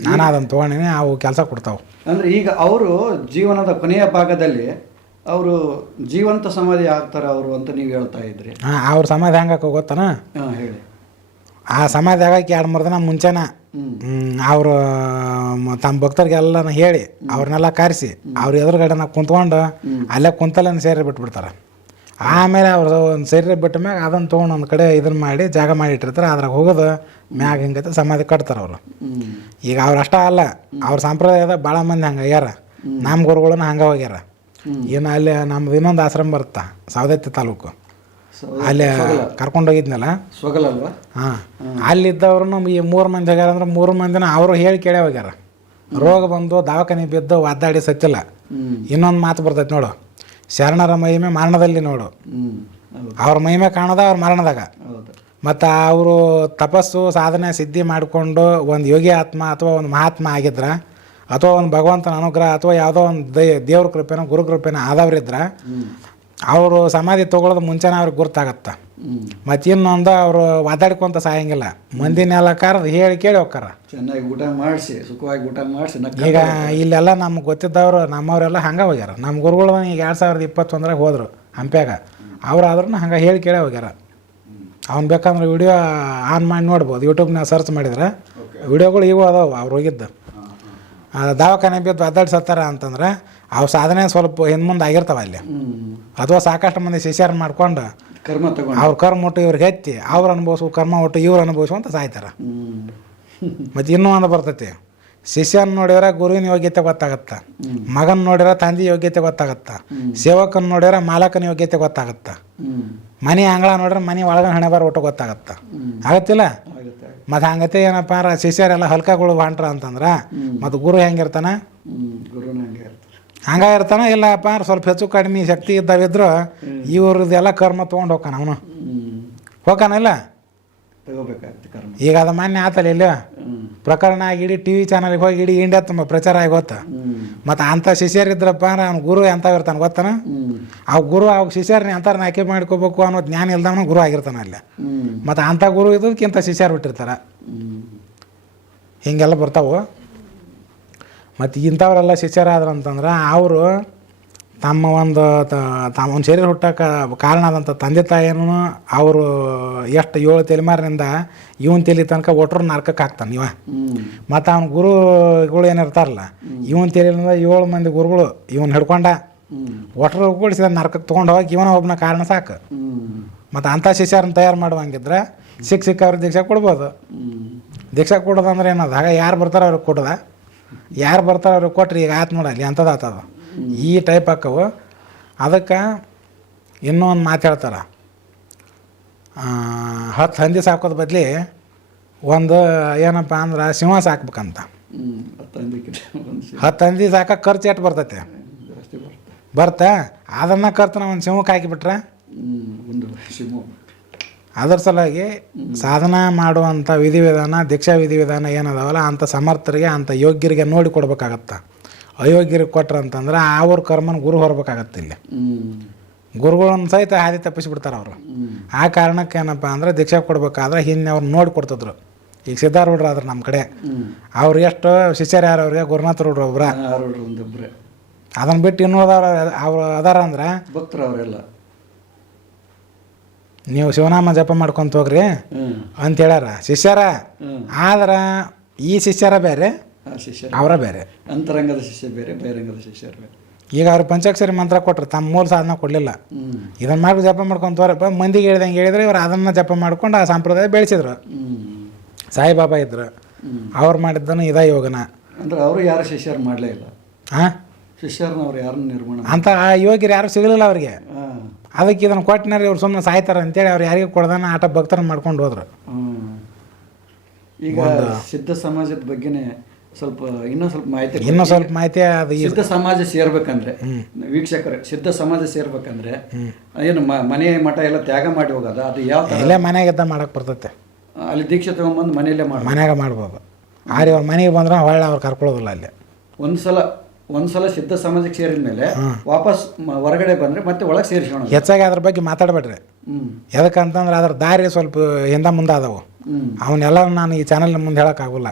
ನಾನು ಅದನ್ನು ತೊಗೊಂಡೇನೆ ಅವು ಕೆಲಸ ಕೊಡ್ತಾವೆ. ಅಂದರೆ ಈಗ ಅವರು ಜೀವನದ ಕೊನೆಯ ಭಾಗದಲ್ಲಿ ಅವರು ಜೀವಂತ ಸಮಾಧಿ ಆಗ್ತಾರೆ ಅವರು ಅಂತ ನೀವು ಹೇಳ್ತಾ ಇದ್ರಿ. ಹಾಂ ಅವ್ರ ಸಮಾಧಿ ಹೆಂಗೆ ಗೊತ್ತಾನ? ಹಾಂ ಹೇಳಿ. ಆ ಸಮಾಧಿ ಆಗಕ್ಕೆ ಎರಡು ಮೂರು ದಿನ ಮುಂಚೆನ ಅವರು ತಮ್ಮ ಭಕ್ತರಿಗೆಲ್ಲ ಹೇಳಿ ಅವ್ರನ್ನೆಲ್ಲ ಕರೆಸಿ ಅವ್ರ ಎದುರುಗಡೆನ ಕುಂತ್ಕೊಂಡು ಅಲ್ಲೇ ಕುಂತಲ್ಲೇ ಸೇರಿ ಬಿಟ್ಬಿಡ್ತಾರೆ. ಆಮೇಲೆ ಅವ್ರು ಒಂದು ಸೇರಿ ಬಿಟ್ಟ ಮ್ಯಾಗ ಅದನ್ನು ತೊಗೊಂಡು ಒಂದು ಕಡೆ ಇದನ್ನು ಮಾಡಿ ಜಾಗ ಮಾಡಿ ಇಟ್ಟಿರ್ತಾರೆ ಅದ್ರಾಗ ಹೋಗೋದು ಮ್ಯಾಗ ಹಿಂಗೈತೆ ಸಮಾಧಿ ಕಟ್ತಾರೆ ಅವರು. ಈಗ ಅವ್ರು ಅಷ್ಟ ಅಲ್ಲ ಅವ್ರ ಸಂಪ್ರದಾಯದ ಭಾಳ ಮಂದಿ ಹಂಗೆ ಆಗ್ಯಾರ. ನಮ್ಮ ಗುರುಗಳನ್ನ ಹಂಗೆ ಹೋಗ್ಯಾರ. ಇನ್ನು ಅಲ್ಲಿ ನಮ್ದು ಇನ್ನೊಂದು ಆಶ್ರಮ ಬರುತ್ತಾ? ಸಾವದತ್ತಿ ತಾಲೂಕು. ಅಲ್ಲಿ ಕರ್ಕೊಂಡೋಗಿದ್ನಲ್ಲ ಹೋಗಿದ್ನಲ್ಲ? ಹಾ. ಅಲ್ಲಿದ್ದವ್ರು ಈ ಮೂರು ಮಂದಿ ಆಗ್ಯಾರ ಅಂದ್ರೆ ಮೂರು ಮಂದಿನ ಅವರು ಹೇಳಿ ಕೇಳೇ ಹೋಗ್ಯಾರ. ರೋಗ ಬಂದು ದವಾಖಾನೆ ಬಿದ್ದು ಒದ್ದಾಡಿ ಸತ್ತಿಲ್ಲ. ಇನ್ನೊಂದು ಮಾತು ಬರ್ತೈತೆ ನೋಡು. ಶರಣರ ಮಹಿಮೆ ಮರಣದಲ್ಲಿ ನೋಡು. ಅವ್ರ ಮಹಿಮೆ ಕಾಣೋದ ಅವ್ರ ಮರಣದಾಗ. ಮತ್ತು ಅವರು ತಪಸ್ಸು ಸಾಧನೆ ಸಿದ್ಧಿ ಮಾಡಿಕೊಂಡು ಒಂದು ಯೋಗಿ ಆತ್ಮ ಅಥವಾ ಒಂದು ಮಹಾತ್ಮ ಆಗಿದ್ರ ಅಥವಾ ಒಂದು ಭಗವಂತನ ಅನುಗ್ರಹ ಅಥವಾ ಯಾವುದೋ ಒಂದು ದೈ ದೇವ್ರ ಕೃಪೆನೋ ಗುರು ಕೃಪೆನೋ ಆದವ್ರಿದ್ರೆ ಅವರು ಸಮಾಧಿ ತೊಗೊಳೋದು ಮುಂಚೆನೇ ಅವ್ರಿಗೆ ಗುರ್ತಾಗತ್ತೆ. ಮತ್ತೆ ಇನ್ನೊಂದು ಅವರು ಮಾತಾಡ್ಕೊಂತ ಸಾಯಂಗಿಲ್ಲ. ಮಂದಿನೆಲ್ಲ ಕರೆದು ಹೇಳಿ ಕೇಳಿ ಹೋಗ್ತಾರ ಚೆನ್ನಾಗಿ ಊಟ ಮಾಡಿಸಿ ಸುಖವಾಗಿ ಊಟ ಮಾಡಿಸಿ ಈಗ ಇಲ್ಲೆಲ್ಲ ನಮ್ಗೆ ಗೊತ್ತಿದ್ದವರು ನಮ್ಮವರೆಲ್ಲ ಹಂಗೆ ಹೋಗ್ಯಾರ. ನಮ್ಮ ಗುರುಗಳು ಈಗ ಎರಡು ಸಾವಿರದ ಇಪ್ಪತ್ತೊಂದರಾಗ ಹೋದರು ಹಂಪ್ಯಾಗ. ಅವ್ರು ಆದ್ರೂ ಹಂಗೆ ಹೇಳಿ ಕೇಳಿ ಹೋಗ್ಯಾರ. ಅವ್ನು ಬೇಕಂದ್ರೆ ವಿಡಿಯೋ ಆನ್ ಮಾಡಿ ನೋಡ್ಬೋದು ಯೂಟ್ಯೂಬ್ನಾಗ ಸರ್ಚ್ ಮಾಡಿದ್ರೆ ವಿಡಿಯೋಗಳು ಈಗ ಅದಾವೆ ಅವ್ರು ಹೋಗಿದ್ದು. ದವಾಖಾನೆ ಬಿದ್ದು ಅದ್ದಾಡಿ ಸತ್ತಾರ ಅಂತಂದ್ರೆ ಅವು ಸಾಧನೆ ಸ್ವಲ್ಪ ಹಿಂದೆ ಮುಂದೆ ಆಗಿರ್ತಾವ ಅಲ್ಲಿ. ಅಥವಾ ಸಾಕಷ್ಟು ಮಂದಿ ಶಿಷ್ಯರ್ ಮಾಡ್ಕೊಂಡು ಕರ್ಮ ತಗೊಂಡು. ಅವ್ರ ಕರ್ಮ ಒಟ್ಟು ಇವ್ರಿಗೆ ಹೆಚ್ಚಿ ಅವ್ರು ಅನುಭವಿಸು ಕರ್ಮ ಒಟ್ಟು ಇವ್ರು ಅನುಭವಿಸು ಅಂತ ಸಾಯ್ತಾರೆ. ಮತ್ತು ಇನ್ನೂ ಒಂದು ಬರ್ತೈತಿ. ಶಿಷ್ಯನ ನೋಡಿದ್ರೆ ಗುರುವಿನ ಯೋಗ್ಯತೆ ಗೊತ್ತಾಗತ್ತೆ. ಮಗನ ನೋಡಿದ್ರೆ ತಂದೆ ಯೋಗ್ಯತೆ ಗೊತ್ತಾಗತ್ತೆ. ಸೇವಕನ ನೋಡಿದ್ರೆ ಮಾಲಕನ ಯೋಗ್ಯತೆ ಗೊತ್ತಾಗತ್ತೆ. ಮನೆ ಅಂಗಳ ನೋಡಿದ್ರೆ ಮನೆ ಒಳಗನ ಹಣೆ ಬಾರ ಒಟ್ಟು ಗೊತ್ತಾಗತ್ತೆ. ಆಗತ್ತಿಲ್ಲ? ಆಗುತ್ತೆ. ಮತ್ತು ಹಂಗತೆ ಏನಪ್ಪ ಅಂದ್ರೆ ಶಿಷ್ಯರೆಲ್ಲ ಹಲ್ಕಗಳು ಹೊಂಟ್ರ ಅಂತಂದ್ರೆ ಮತ್ತು ಗುರು ಹೆಂಗಿರ್ತಾನೆ? ಹಂಗೆ ಇರ್ತಾನ. ಇಲ್ಲಪ್ಪ ಅಂದ್ರೆ ಸ್ವಲ್ಪ ಹೆಚ್ಚು ಕಡಿಮೆ ಶಕ್ತಿ ಇದ್ದಾವಿದ್ರು ಇವ್ರದ್ದೆಲ್ಲ ಕರ್ಮ ತೊಗೊಂಡು ಹೋಗ್ತಾನ ಅವನು. ಹೋಗ್ತಾನ ಇಲ್ಲ? ತಗೋಬೇಕಾಗುತ್ತೆ ಕರ್ಮ. ಈಗ ಅದು ಮಾನ್ಯ ಆತಲ್ಲ ಇಲ್ಲ? ಪ್ರಕರಣ ಆಗಿ ಇಡೀ ಟಿ ವಿ ಚಾನಲ್ಗೆ ಹೋಗಿ ಇಡೀ ಇಂಡಿಯಾ ತುಂಬ ಪ್ರಚಾರ ಆಗಿ ಗೊತ್ತ? ಮತ್ತು ಅಂಥ ಶಿಷ್ಯರಿದ್ರಪ್ಪ ಅಂದ್ರೆ ಅವ್ನ ಗುರು ಎಂಥವ್ ಇರ್ತಾನೆ ಗೊತ್ತಾನ? ಆ ಗುರು ಅವ್ ಶಿಷ್ಯರನ್ನ ಎಂಥವ್ರನ್ನ ಆಯ್ಕೆ ಮಾಡ್ಕೋಬೇಕು ಅನ್ನೋ ಜ್ಞಾನ ಇಲ್ದವನ ಗುರು ಆಗಿರ್ತಾನೆ ಅಲ್ಲಿ. ಮತ್ತು ಅಂಥ ಗುರು ಇದಕ್ಕಿಂತ ಶಿಷ್ಯರು ಬಿಟ್ಟಿರ್ತಾರೆ. ಹೀಗೆಲ್ಲ ಹಿಂಗೆಲ್ಲ ಬರ್ತಾವೆ. ಮತ್ತು ಇಂಥವರೆಲ್ಲ ಶಿಷ್ಯರಾದ್ರಂತಂದ್ರೆ ಅವರು ತಮ್ಮ ಒಂದು ತಮ್ಮ ಒಂದು ಶರೀರ ಹುಟ್ಟಕ್ಕೆ ಕಾರಣ ಆದಂಥ ತಂದೆ ತಾಯಿಯನ್ನು ಅವರು ಎಷ್ಟು ಏಳು ತಲೆಮಾರಿನಿಂದ ಇವನ್ ತಲೆ ತನಕ ಒಟ್ರು ನರ್ಕಕ್ಕೆ ಹಾಕ್ತಾನೆ ಇವ. ಮತ್ತು ಅವ್ನ ಗುರುಗಳು ಏನಿರ್ತಾರಲ್ಲ ಇವನ್ ತಲೆಯಿಂದ ಏಳು ಮಂದಿ ಗುರುಗಳು ಇವನ್ ಹಿಡ್ಕೊಂಡ ಒಟ್ಟರು ಒಟ್ರು ಕೂಡಿಸಿದ ನರ್ಕಕ್ಕೆ ತೊಗೊಂಡು ಹೋಗಿ ಇವನ ಒಬ್ಬನ ಕಾರಣ ಸಾಕು. ಮತ್ತು ಅಂಥ ಶಿಷ್ಯರನ್ನ ತಯಾರು ಮಾಡುವಂಗಿದ್ರೆ ಸಿಕ್ಕ ಸಿಕ್ಕ ಅವ್ರಿಗೆ ದೀಕ್ಷೆ ಕೊಡ್ಬೋದು. ದೀಕ್ಷೆ ಕೊಡೋದಂದ್ರೆ ಏನದ? ಆಗ ಯಾರು ಬರ್ತಾರೋ ಅವ್ರಿಗೆ ಕೊಡದ. ಯಾರು ಬರ್ತಾರೋ ಅವ್ರಿಗೆ ಕೊಟ್ರಿ ಈಗ ಆಯ್ತು ನೋಡಲ್ಲಿ ಅಂಥದ್ದು ಆತದ ಈ ಟೈಪ್ ಹಾಕವು. ಅದಕ್ಕೆ ಇನ್ನೂ ಒಂದು ಮಾತು ಹೇಳ್ತಾರೆ. ಹತ್ತು ಹಂದಿ ಸಾಕೋದ್ ಬದಲಿ ಒಂದು ಏನಪ್ಪ ಅಂದ್ರೆ ಸಿಂಹ ಸಾಕ್ಬೇಕಂತ. ಹತ್ತು ಹಂದಿ ಸಾಕಕ್ಕೆ ಖರ್ಚು ಎಷ್ಟು ಬರ್ತೈತೆ? ಬರ್ತಾ? ಅದನ್ನು ಖರ್ಚು ನಾವು ಒಂದು ಸಿಂಹಕ್ಕೆ ಹಾಕಿಬಿಟ್ರೆ? ಅದ್ರ ಸಲುವಾಗಿ ಸಾಧನ ಮಾಡುವಂಥ ವಿಧಿವಿಧಾನ ದೀಕ್ಷಾ ವಿಧಿವಿಧಾನ ಏನದಾವಲ್ಲ ಅಂಥ ಸಮರ್ಥರಿಗೆ ಅಂಥ ಯೋಗ್ಯರಿಗೆ ನೋಡಿ ಕೊಡ್ಬೇಕಾಗತ್ತೆ. ಅಯೋಗ್ಯರಿಗೆ ಕೊಟ್ರ ಅಂತಂದ್ರೆ ಅವ್ರ ಕರ್ಮನ ಗುರು ಹೊರಬೇಕಾಗತ್ತೆ ಇಲ್ಲಿ. ಗುರುಗಳನ್ನ ಸಹಿತ ಹಾದಿ ತಪ್ಪಿಸ್ಬಿಡ್ತಾರೆ ಅವರು. ಆ ಕಾರಣಕ್ಕೆ ಏನಪ್ಪ ಅಂದ್ರೆ ದೀಕ್ಷೆ ಕೊಡ್ಬೇಕಾದ್ರೆ ಹಿಂದೆ ಅವ್ರು ನೋಡಿ ಕೊಡ್ತಿದ್ರು. ಈಗ ಸಿದ್ಧಾರೂಢರು ಆದ್ರೆ ನಮ್ಮ ಕಡೆ. ಅವ್ರು ಎಷ್ಟು ಶಿಷ್ಯರು ಯಾರು ಅವ್ರಿಗೆ? ಗುರುನಾಥ ರೂಢರು ಒಬ್ರ. ಅದನ್ನ ಬಿಟ್ಟು ಇನ್ನೂ ಅದಾರ ಅವ್ರು ಅದಾರ ಅಂದ್ರೆ ಅವರೆಲ್ಲ. ನೀವು ಶಿವನಾಮ ಜಪ ಮಾಡ್ಕೊಂತ ಹೋಗ್ರಿ ಅಂತ ಹೇಳ್ಯಾರ. ಶಿಷ್ಯರ? ಆದ್ರೆ ಈ ಶಿಷ್ಯರ ಬೇರೆ ಅವರ ಬೇರೆ. ಅಂತರಂಗದ ಶಿಷ್ಯ ಬೇರೆ ಬಹಿರಂಗದ ಶಿಷ್ಯರು ಬೇರೆ. ಈಗ ಅವ್ರು ಪಂಚಾಕ್ಷರಿ ಮಂತ್ರ ಕೊಟ್ಟರು ತಮ್ಮ ಮೂಲ ಸಾಧನ ಕೊಡಲಿಲ್ಲ. ಇದನ್ನು ಮಾಡಿ ಜಪ ಮಾಡ್ಕೊಂತ ಹೋರಪ್ಪ ಮಂದಿಗೆ ಹೇಳ್ದಂಗೆ ಹೇಳಿದ್ರೆ ಇವ್ರು ಅದನ್ನು ಜಪ ಮಾಡ್ಕೊಂಡು ಆ ಸಂಪ್ರದಾಯ ಬೆಳೆಸಿದ್ರು. ಸಾಯಿಬಾಬಾ ಇದ್ರು. ಅವ್ರು ಮಾಡಿದ್ದನ್ನು ಇದ ಯೋಗನ. ಅಂದ್ರೆ ಅವರು ಯಾರು ಶಿಷ್ಯರು ಮಾಡಲೇ ಇಲ್ಲ? ಹಾಂ ಶಿಷ್ಯರನ್ನ ಅವ್ರು ಯಾರನ್ನ ನಿರ್ಮಾಣ ಅಂತ ಆ ಯೋಗಿರು ಯಾರು ಸಿಗಲಿಲ್ಲ ಅವ್ರಿಗೆ. ಅದಕ್ಕೆ ಇದನ್ನು ಕೊಟ್ಟಿನಾರ ಇವ್ರು ಸುಮ್ಮನೆ ಸಾಯ್ತಾರೆ ಅಂತೇಳಿ ಅವ್ರು ಯಾರಿಗೂ ಕೊಡ್ದಾನ ಆಟ ಭಕ್ತರನ್ನ ಮಾಡ್ಕೊಂಡು ಹೋದ್ರು. ಈಗ ಸಿದ್ಧ ಸಮಾಜದ ಬಗ್ಗೆನೇ ಸ್ವಲ್ಪ ಇನ್ನೂ ಸ್ವಲ್ಪ ಮಾಹಿತಿ ಇನ್ನೂ ಸ್ವಲ್ಪ ಮಾಹಿತಿ ಅದು ಸಿದ್ಧ ಸಮಾಜ ಸೇರ್ಬೇಕಂದ್ರೆ ವೀಕ್ಷಕರು ಸಿದ್ಧ ಸಮಾಜ ಸೇರ್ಬೇಕಂದ್ರೆ ಏನು ಮನೆ ಮಠ ಎಲ್ಲ ತ್ಯಾಗ ಮಾಡಿ ಹೋಗೋದು? ಅದು ಯಾವ ಮನೆಗೆ ಇದ್ದ ಮಾಡಕ್ಕೆ ಬರ್ತೈತೆ. ಅಲ್ಲಿ ದೀಕ್ಷೆ ತಗೊಂಬಂದು ಮನೆಯಲ್ಲೇ ಮಾಡಿ ಮನ್ಯಾಗ ಮಾಡ್ಬೋದು. ಆರಿ ಅವ್ರ ಮನೆಗೆ ಬಂದ್ರೆ ಒಳ್ಳೆ ಅವ್ರು ಕರ್ಕೊಳ್ಳೋದಿಲ್ಲ ಅಲ್ಲಿ. ಒಂದು ಸಲ ಒಂದು ಸಲ ಸಿದ್ಧ ಸಮಾಜಕ್ಕೆ ಸೇರಿದ ಮೇಲೆ ವಾಪಸ್ ಹೊರಗಡೆ ಬಂದರೆ ಮತ್ತೆ ಒಳಗೆ ಸೇರಿಸೋಣ ಹೆಚ್ಚಾಗಿ ಅದ್ರ ಬಗ್ಗೆ ಮಾತಾಡಬೇಡ್ರಿ. ಯಾಕಂತಂದ್ರೆ ಅದ್ರ ದಾರಿ ಸ್ವಲ್ಪ ಹಿಂದೆ ಮುಂದೆ ಅದಾವು ಅವನ್ನೆಲ್ಲ ನಾನು ಈ ಚಾನಲ್ ಮುಂದೆ ಹೇಳೋಕ್ಕಾಗಲ್ಲ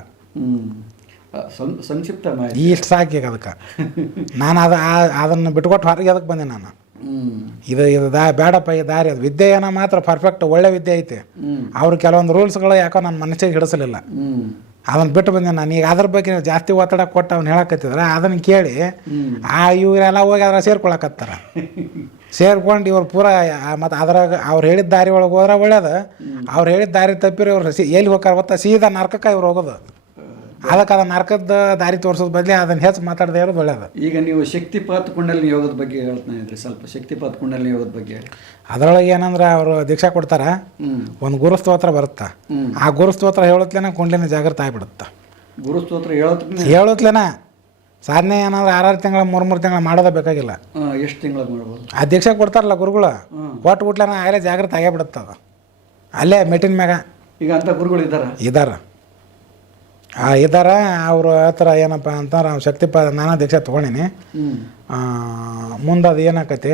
ಸಂಕ್ಷಿಪ್ತ ಮಾಹಿತಿ. ಇಷ್ಟು ಸಾಕಿ ಈಗ ಅದಕ್ಕೆ. ನಾನು ಅದು ಅದನ್ನು ಬಿಟ್ಕೊಟ್ಟು ಹೊರಗೆ ಅದಕ್ಕೆ ಬಂದೆ ನಾನು? ಇದು ಇದು ದಾ ಬೇಡಪ್ಪ ಈ ದಾರಿ ಅದು. ವಿದ್ಯೆ ಏನೋ ಮಾತ್ರ ಪರ್ಫೆಕ್ಟ್ ಒಳ್ಳೆ ವಿದ್ಯೆ ಐತಿ. ಅವ್ರು ಕೆಲವೊಂದು ರೂಲ್ಸ್ಗಳು ಯಾಕೋ ನನ್ನ ಮನಸ್ಸಿಗೆ ಹಿಡಿಸಲಿಲ್ಲ. ಅದನ್ನು ಬಿಟ್ಟು ಬಂದೆ ನಾನು. ಈಗ ಅದ್ರ ಬಗ್ಗೆ ಜಾಸ್ತಿ ಒತ್ತಡ ಕೊಟ್ಟು ಅವ್ನು ಹೇಳಕತ್ತಿದ್ರೆ ಅದನ್ನು ಕೇಳಿ ಆ ಇವರೆಲ್ಲ ಹೋಗಿ ಅದ್ರ ಸೇರ್ಕೊಳಕತ್ತಾರ. ಸೇರ್ಕೊಂಡು ಇವ್ರು ಪೂರ ಮತ್ತು ಅದ್ರಾಗ ಅವ್ರು ಹೇಳಿದ ದಾರಿ ಒಳಗೆ ಹೋದ್ರೆ ಒಳ್ಳೇದು. ಅವ್ರು ಹೇಳಿದ ದಾರಿ ತಪ್ಪಿರಿ ಇವ್ರು ಎಲ್ಲಿ ಹೋಗ್ತಾರೆ ಗೊತ್ತಾ? ಸೀದಾ ನರ್ಕಕ್ಕೆ ಇವ್ರು ಹೋಗೋದು. ಅದಕ್ಕೆ ಅದನ್ನ ನರ್ಕದ ದಾರಿ ತೋರಿಸೋದ್ ಬದಲಿ ಅದನ್ನು ಹೆಚ್ಚು ಮಾತಾಡದೆ ಇರೋದು ಒಳ್ಳೇದು. ಈಗ ನೀವು ಶಕ್ತಿಪಾತ್ ಕುಂಡಲಿನಿ ಯೋಗದ ಬಗ್ಗೆ ಹೇಳ್ತಾ ಇದ್ರಿ ಸ್ವಲ್ಪ ಶಕ್ತಿಪಾತ್ ಕುಂಡಲಿನಿ ಯೋಗದ ಬಗ್ಗೆ ಅದರೊಳಗೆ ಏನಂದ್ರೆ ಅವರು ದೀಕ್ಷಾ ಕೊಡ್ತಾರ ಒಂದು ಗುರು ಸ್ತೋತ್ರ ಬರುತ್ತಾ? ಆ ಗುರು ಸ್ತೋತ್ರ ಹೇಳತ್ಲೇನ ಕುಂಡಲಿನ ಜಾಗೃತ ಆಗಿಬಿಡುತ್ತೆ? ಗುರು ಸ್ತೋತ್ರ ಹೇಳತ್ಲೇನ? ಸಾಧನೆ ಏನಾದ್ರೆ ಆರಾರು ತಿಂಗಳ ಮೂರು ಮೂರು ತಿಂಗಳ ಮಾಡೋದೇ ಬೇಕಾಗಿಲ್ಲ. ಎಷ್ಟು ತಿಂಗಳ ಮಾಡ್ಬೋದು? ದೀಕ್ಷಾ ಕೊಡ್ತಾರಲ್ಲ ಗುರುಗಳು ಒಟ್ಟು ಬಿಟ್ಲನ ಆಗಲೇ ಜಾಗೃತ ಆಗೇ ಬಿಡುತ್ತೆ ಅದು ಅಲ್ಲೇ ಮೆಟ್ಟಿನ ಮ್ಯಾಗ. ಈಗ ಅಂತ ಗುರುಗಳು ಇದ್ದಾರೆ? ಇದಾರ. ಆ ಇದಾರ ಅವರು ಹತ್ರ ಏನಪ್ಪ ಅಂತಂದ್ರೆ ಶಕ್ತಿ ಶಕ್ತಿಪಾದ ನಾನಾ ದೀಕ್ಷೆ ತೊಗೊಂಡಿನಿ. ಮುಂದೆ ಅದು ಏನಾಕತಿ?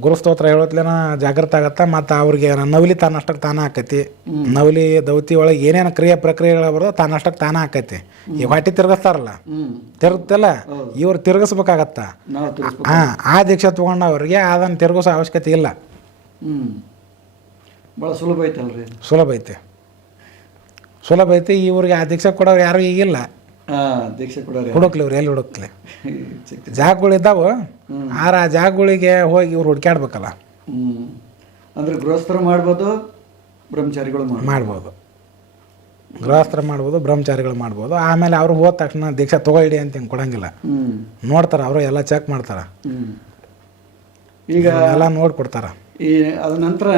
ಗುರುಸ್ತೋತ್ರ ಹೇಳೋತ್ಲೇನ ಜಾಗೃತ ಆಗತ್ತೆ ಮತ್ತು ಅವ್ರಿಗೆ ನವಲಿ ತಾನಷ್ಟಕ್ಕೆ ತಾನ ಆಕೈತಿ. ನವಲಿ ದೌತಿ ಒಳಗೆ ಏನೇನು ಕ್ರಿಯೆ ಪ್ರಕ್ರಿಯೆಗಳು ಬರೋದು ತಾನಷ್ಟಕ್ಕೆ ತಾನೇ ಆಕೈತಿ. ಈ ಹೊಟ್ಟೆ ತಿರ್ಗಿಸ್ತಾರಲ್ಲ? ತಿರುಗುತ್ತಲ್ಲ ಇವ್ರು ತಿರ್ಗಿಸ್ಬೇಕಾಗತ್ತ. ಹಾಂ ಆ ದೀಕ್ಷೆ ತೊಗೊಂಡವ್ರಿಗೆ ಅದನ್ನು ತಿರುಗಿಸೋ ಅವಶ್ಯಕತೆ ಇಲ್ಲ. ಭಾಳ ಸುಲಭ ಐತಲ್ರಿ. ಸುಲಭ ಐತಿ. ಸುಲಭ ಐತಿ ಇವ್ರಿಗೆ ಆ ದೀಕ್ಷೆ ಕೊಡೋರು ಯಾರು ಈಗಿಲ್ಲ. ದೀಕ್ಷೆ ಕೊಡೋರು ಹುಡುಕ್ಲಿ ಇವ್ರು ಎಲ್ಲಿ ಹುಡುಕ್ಲಿ? ಜಾಗಗಳು ಇದ್ದಾವೆ. ಆರ ಆ ಜಾಗಗಳಿಗೆ ಹೋಗಿ ಇವ್ರು ಹುಡ್ಕ್ಯಾಡ್ಬೇಕಲ್ಲ. ಅಂದ್ರೆ ಗೃಹಸ್ಥರು ಮಾಡ್ಬೋದು ಬ್ರಹ್ಮಚಾರಿಗಳು ಮಾಡ್ಬೋದು? ಗೃಹಸ್ಥರು ಮಾಡ್ಬೋದು ಬ್ರಹ್ಮಚಾರಿಗಳು ಮಾಡ್ಬೋದು. ಆಮೇಲೆ ಅವ್ರು ಹೋದ ತಕ್ಷಣ ದೀಕ್ಷೆ ತಗೊಳ್ಳಿ ಅಂತ ಹಿಂಗೆ ಕೊಡಂಗಿಲ್ಲ. ನೋಡ್ತಾರೆ ಅವರು ಎಲ್ಲ ಚೆಕ್ ಮಾಡ್ತಾರೆ. ಈಗ ಎಲ್ಲ ನೋಡ್ಕೊಡ್ತಾರೆ. ಈ ಅದ ನಂತರ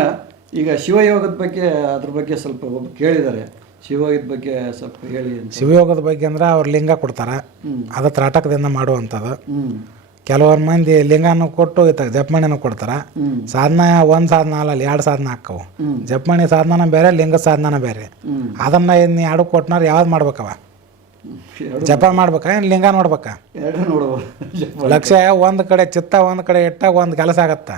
ಈಗ ಶಿವಯೋಗದ ಬಗ್ಗೆ ಅದ್ರ ಬಗ್ಗೆ ಸ್ವಲ್ಪ ಒಬ್ಬ ಕೇಳಿದ್ದಾರೆ ಶಿವಯೋಗದ ಬಗ್ಗೆ ಸ್ವಲ್ಪ ಹೇಳಿ ಅಂತ. ಶಿವಯೋಗದ ಬಗ್ಗೆ ಅಂದ್ರೆ ಅವ್ರು ಲಿಂಗ ಕೊಡ್ತಾರೆ. ಅದ ತ್ರಾಟಕದಿಂದ ಮಾಡುವಂಥದ್ದು ಕೆಲವೊಂದು ಕೆಲವ್ರು ಮಂದಿ ಲಿಂಗನೂ ಕೊಟ್ಟು ಇತ್ತ ಜಪ್ಮಣಿನೂ ಕೊಡ್ತಾರೆ. ಸಾಧನ ಒಂದು ಸಾಧನ ಅಲ್ಲ ಎರಡು ಸಾಧನ ಹಾಕವು ಜಪ್ಮಣಿ ಸಾಧನ ಬೇರೆ ಲಿಂಗ ಸಾಧನ ಬೇರೆ. ಅದನ್ನ ಇನ್ನು ಎರಡು ಕೊಟ್ನಾರ ಯಾವ್ದು ಮಾಡ್ಬೇಕವ? ಜಪ ಮಾಡ್ಬೇಕಾ ಏನು ಲಿಂಗ ನೋಡ್ಬೇಕಾ? ಲಕ್ಷ್ಯ ಒಂದು ಕಡೆ ಚಿತ್ತ ಒಂದು ಕಡೆ ಇಟ್ಟಾಗ ಒಂದು ಕೆಲಸ ಆಗತ್ತ.